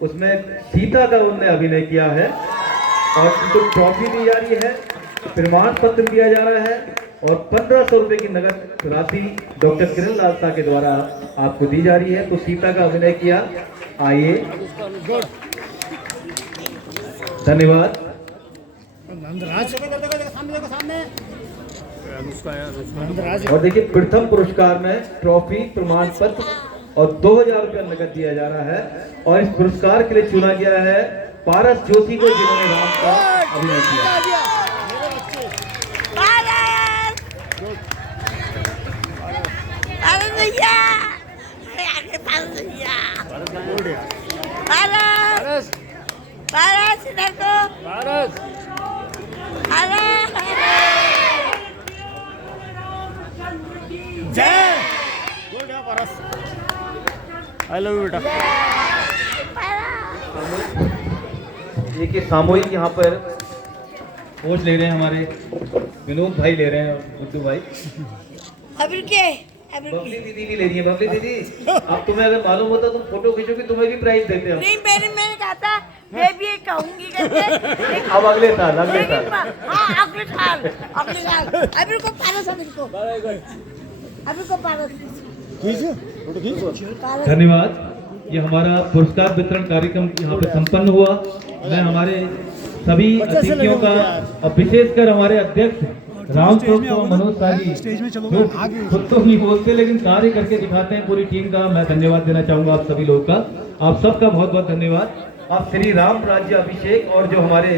उसमें सीता का उन्होंने अभिनय किया है और उनको ट्रॉफी दी जा रही है, प्रमाण पत्र दिया जा रहा है और 1500 रुपए की नगद राशि डॉक्टर किरण लाल शाह के द्वारा आपको दी जा रही है। तो सीता का अभिनय किया, आइए। धन्यवाद। और देखिए प्रथम पुरस्कार में ट्रॉफी, प्रमाण पत्र और 2000 रुपया नगद दिया जा रहा है, और इस पुरस्कार के लिए चुना गया है पारस जोशी को, जिन्होंने राम का अभिनय किया। आई लव यू बेटा। देखिए सामूहिक यहाँ पर पोज ले रहे हैं हमारे विनोद भाई, ले रहे हैं बुद्धू भाई, बबली दीदी भी ले रही है। बबली दीदी, अब तुम्हें अगर मालूम होता तुम फोटो खींचोगी, तुम्हें भी प्राइज देते हैं। नहीं, मैंने कहा था मैं भी ये कहूंगी करके। अब अगले साल हाँ, अगले साल अभी को 500 को धन्यवाद। ये हमारा पुरस्कार वितरण कार्यक्रम यहाँ पे संपन्न हुआ। मैं हमारे सभी अतिथियों का, और विशेषकर हमारे अध्यक्ष राम स्वरूप और मनोज साही, जो खुद तो नहीं बोलते लेकिन कार्य करके दिखाते हैं, पूरी टीम का मैं धन्यवाद देना चाहूंगा आप सभी लोगों का। आप सबका बहुत बहुत धन्यवाद। आप श्री राम राज्य अभिषेक और जो हमारे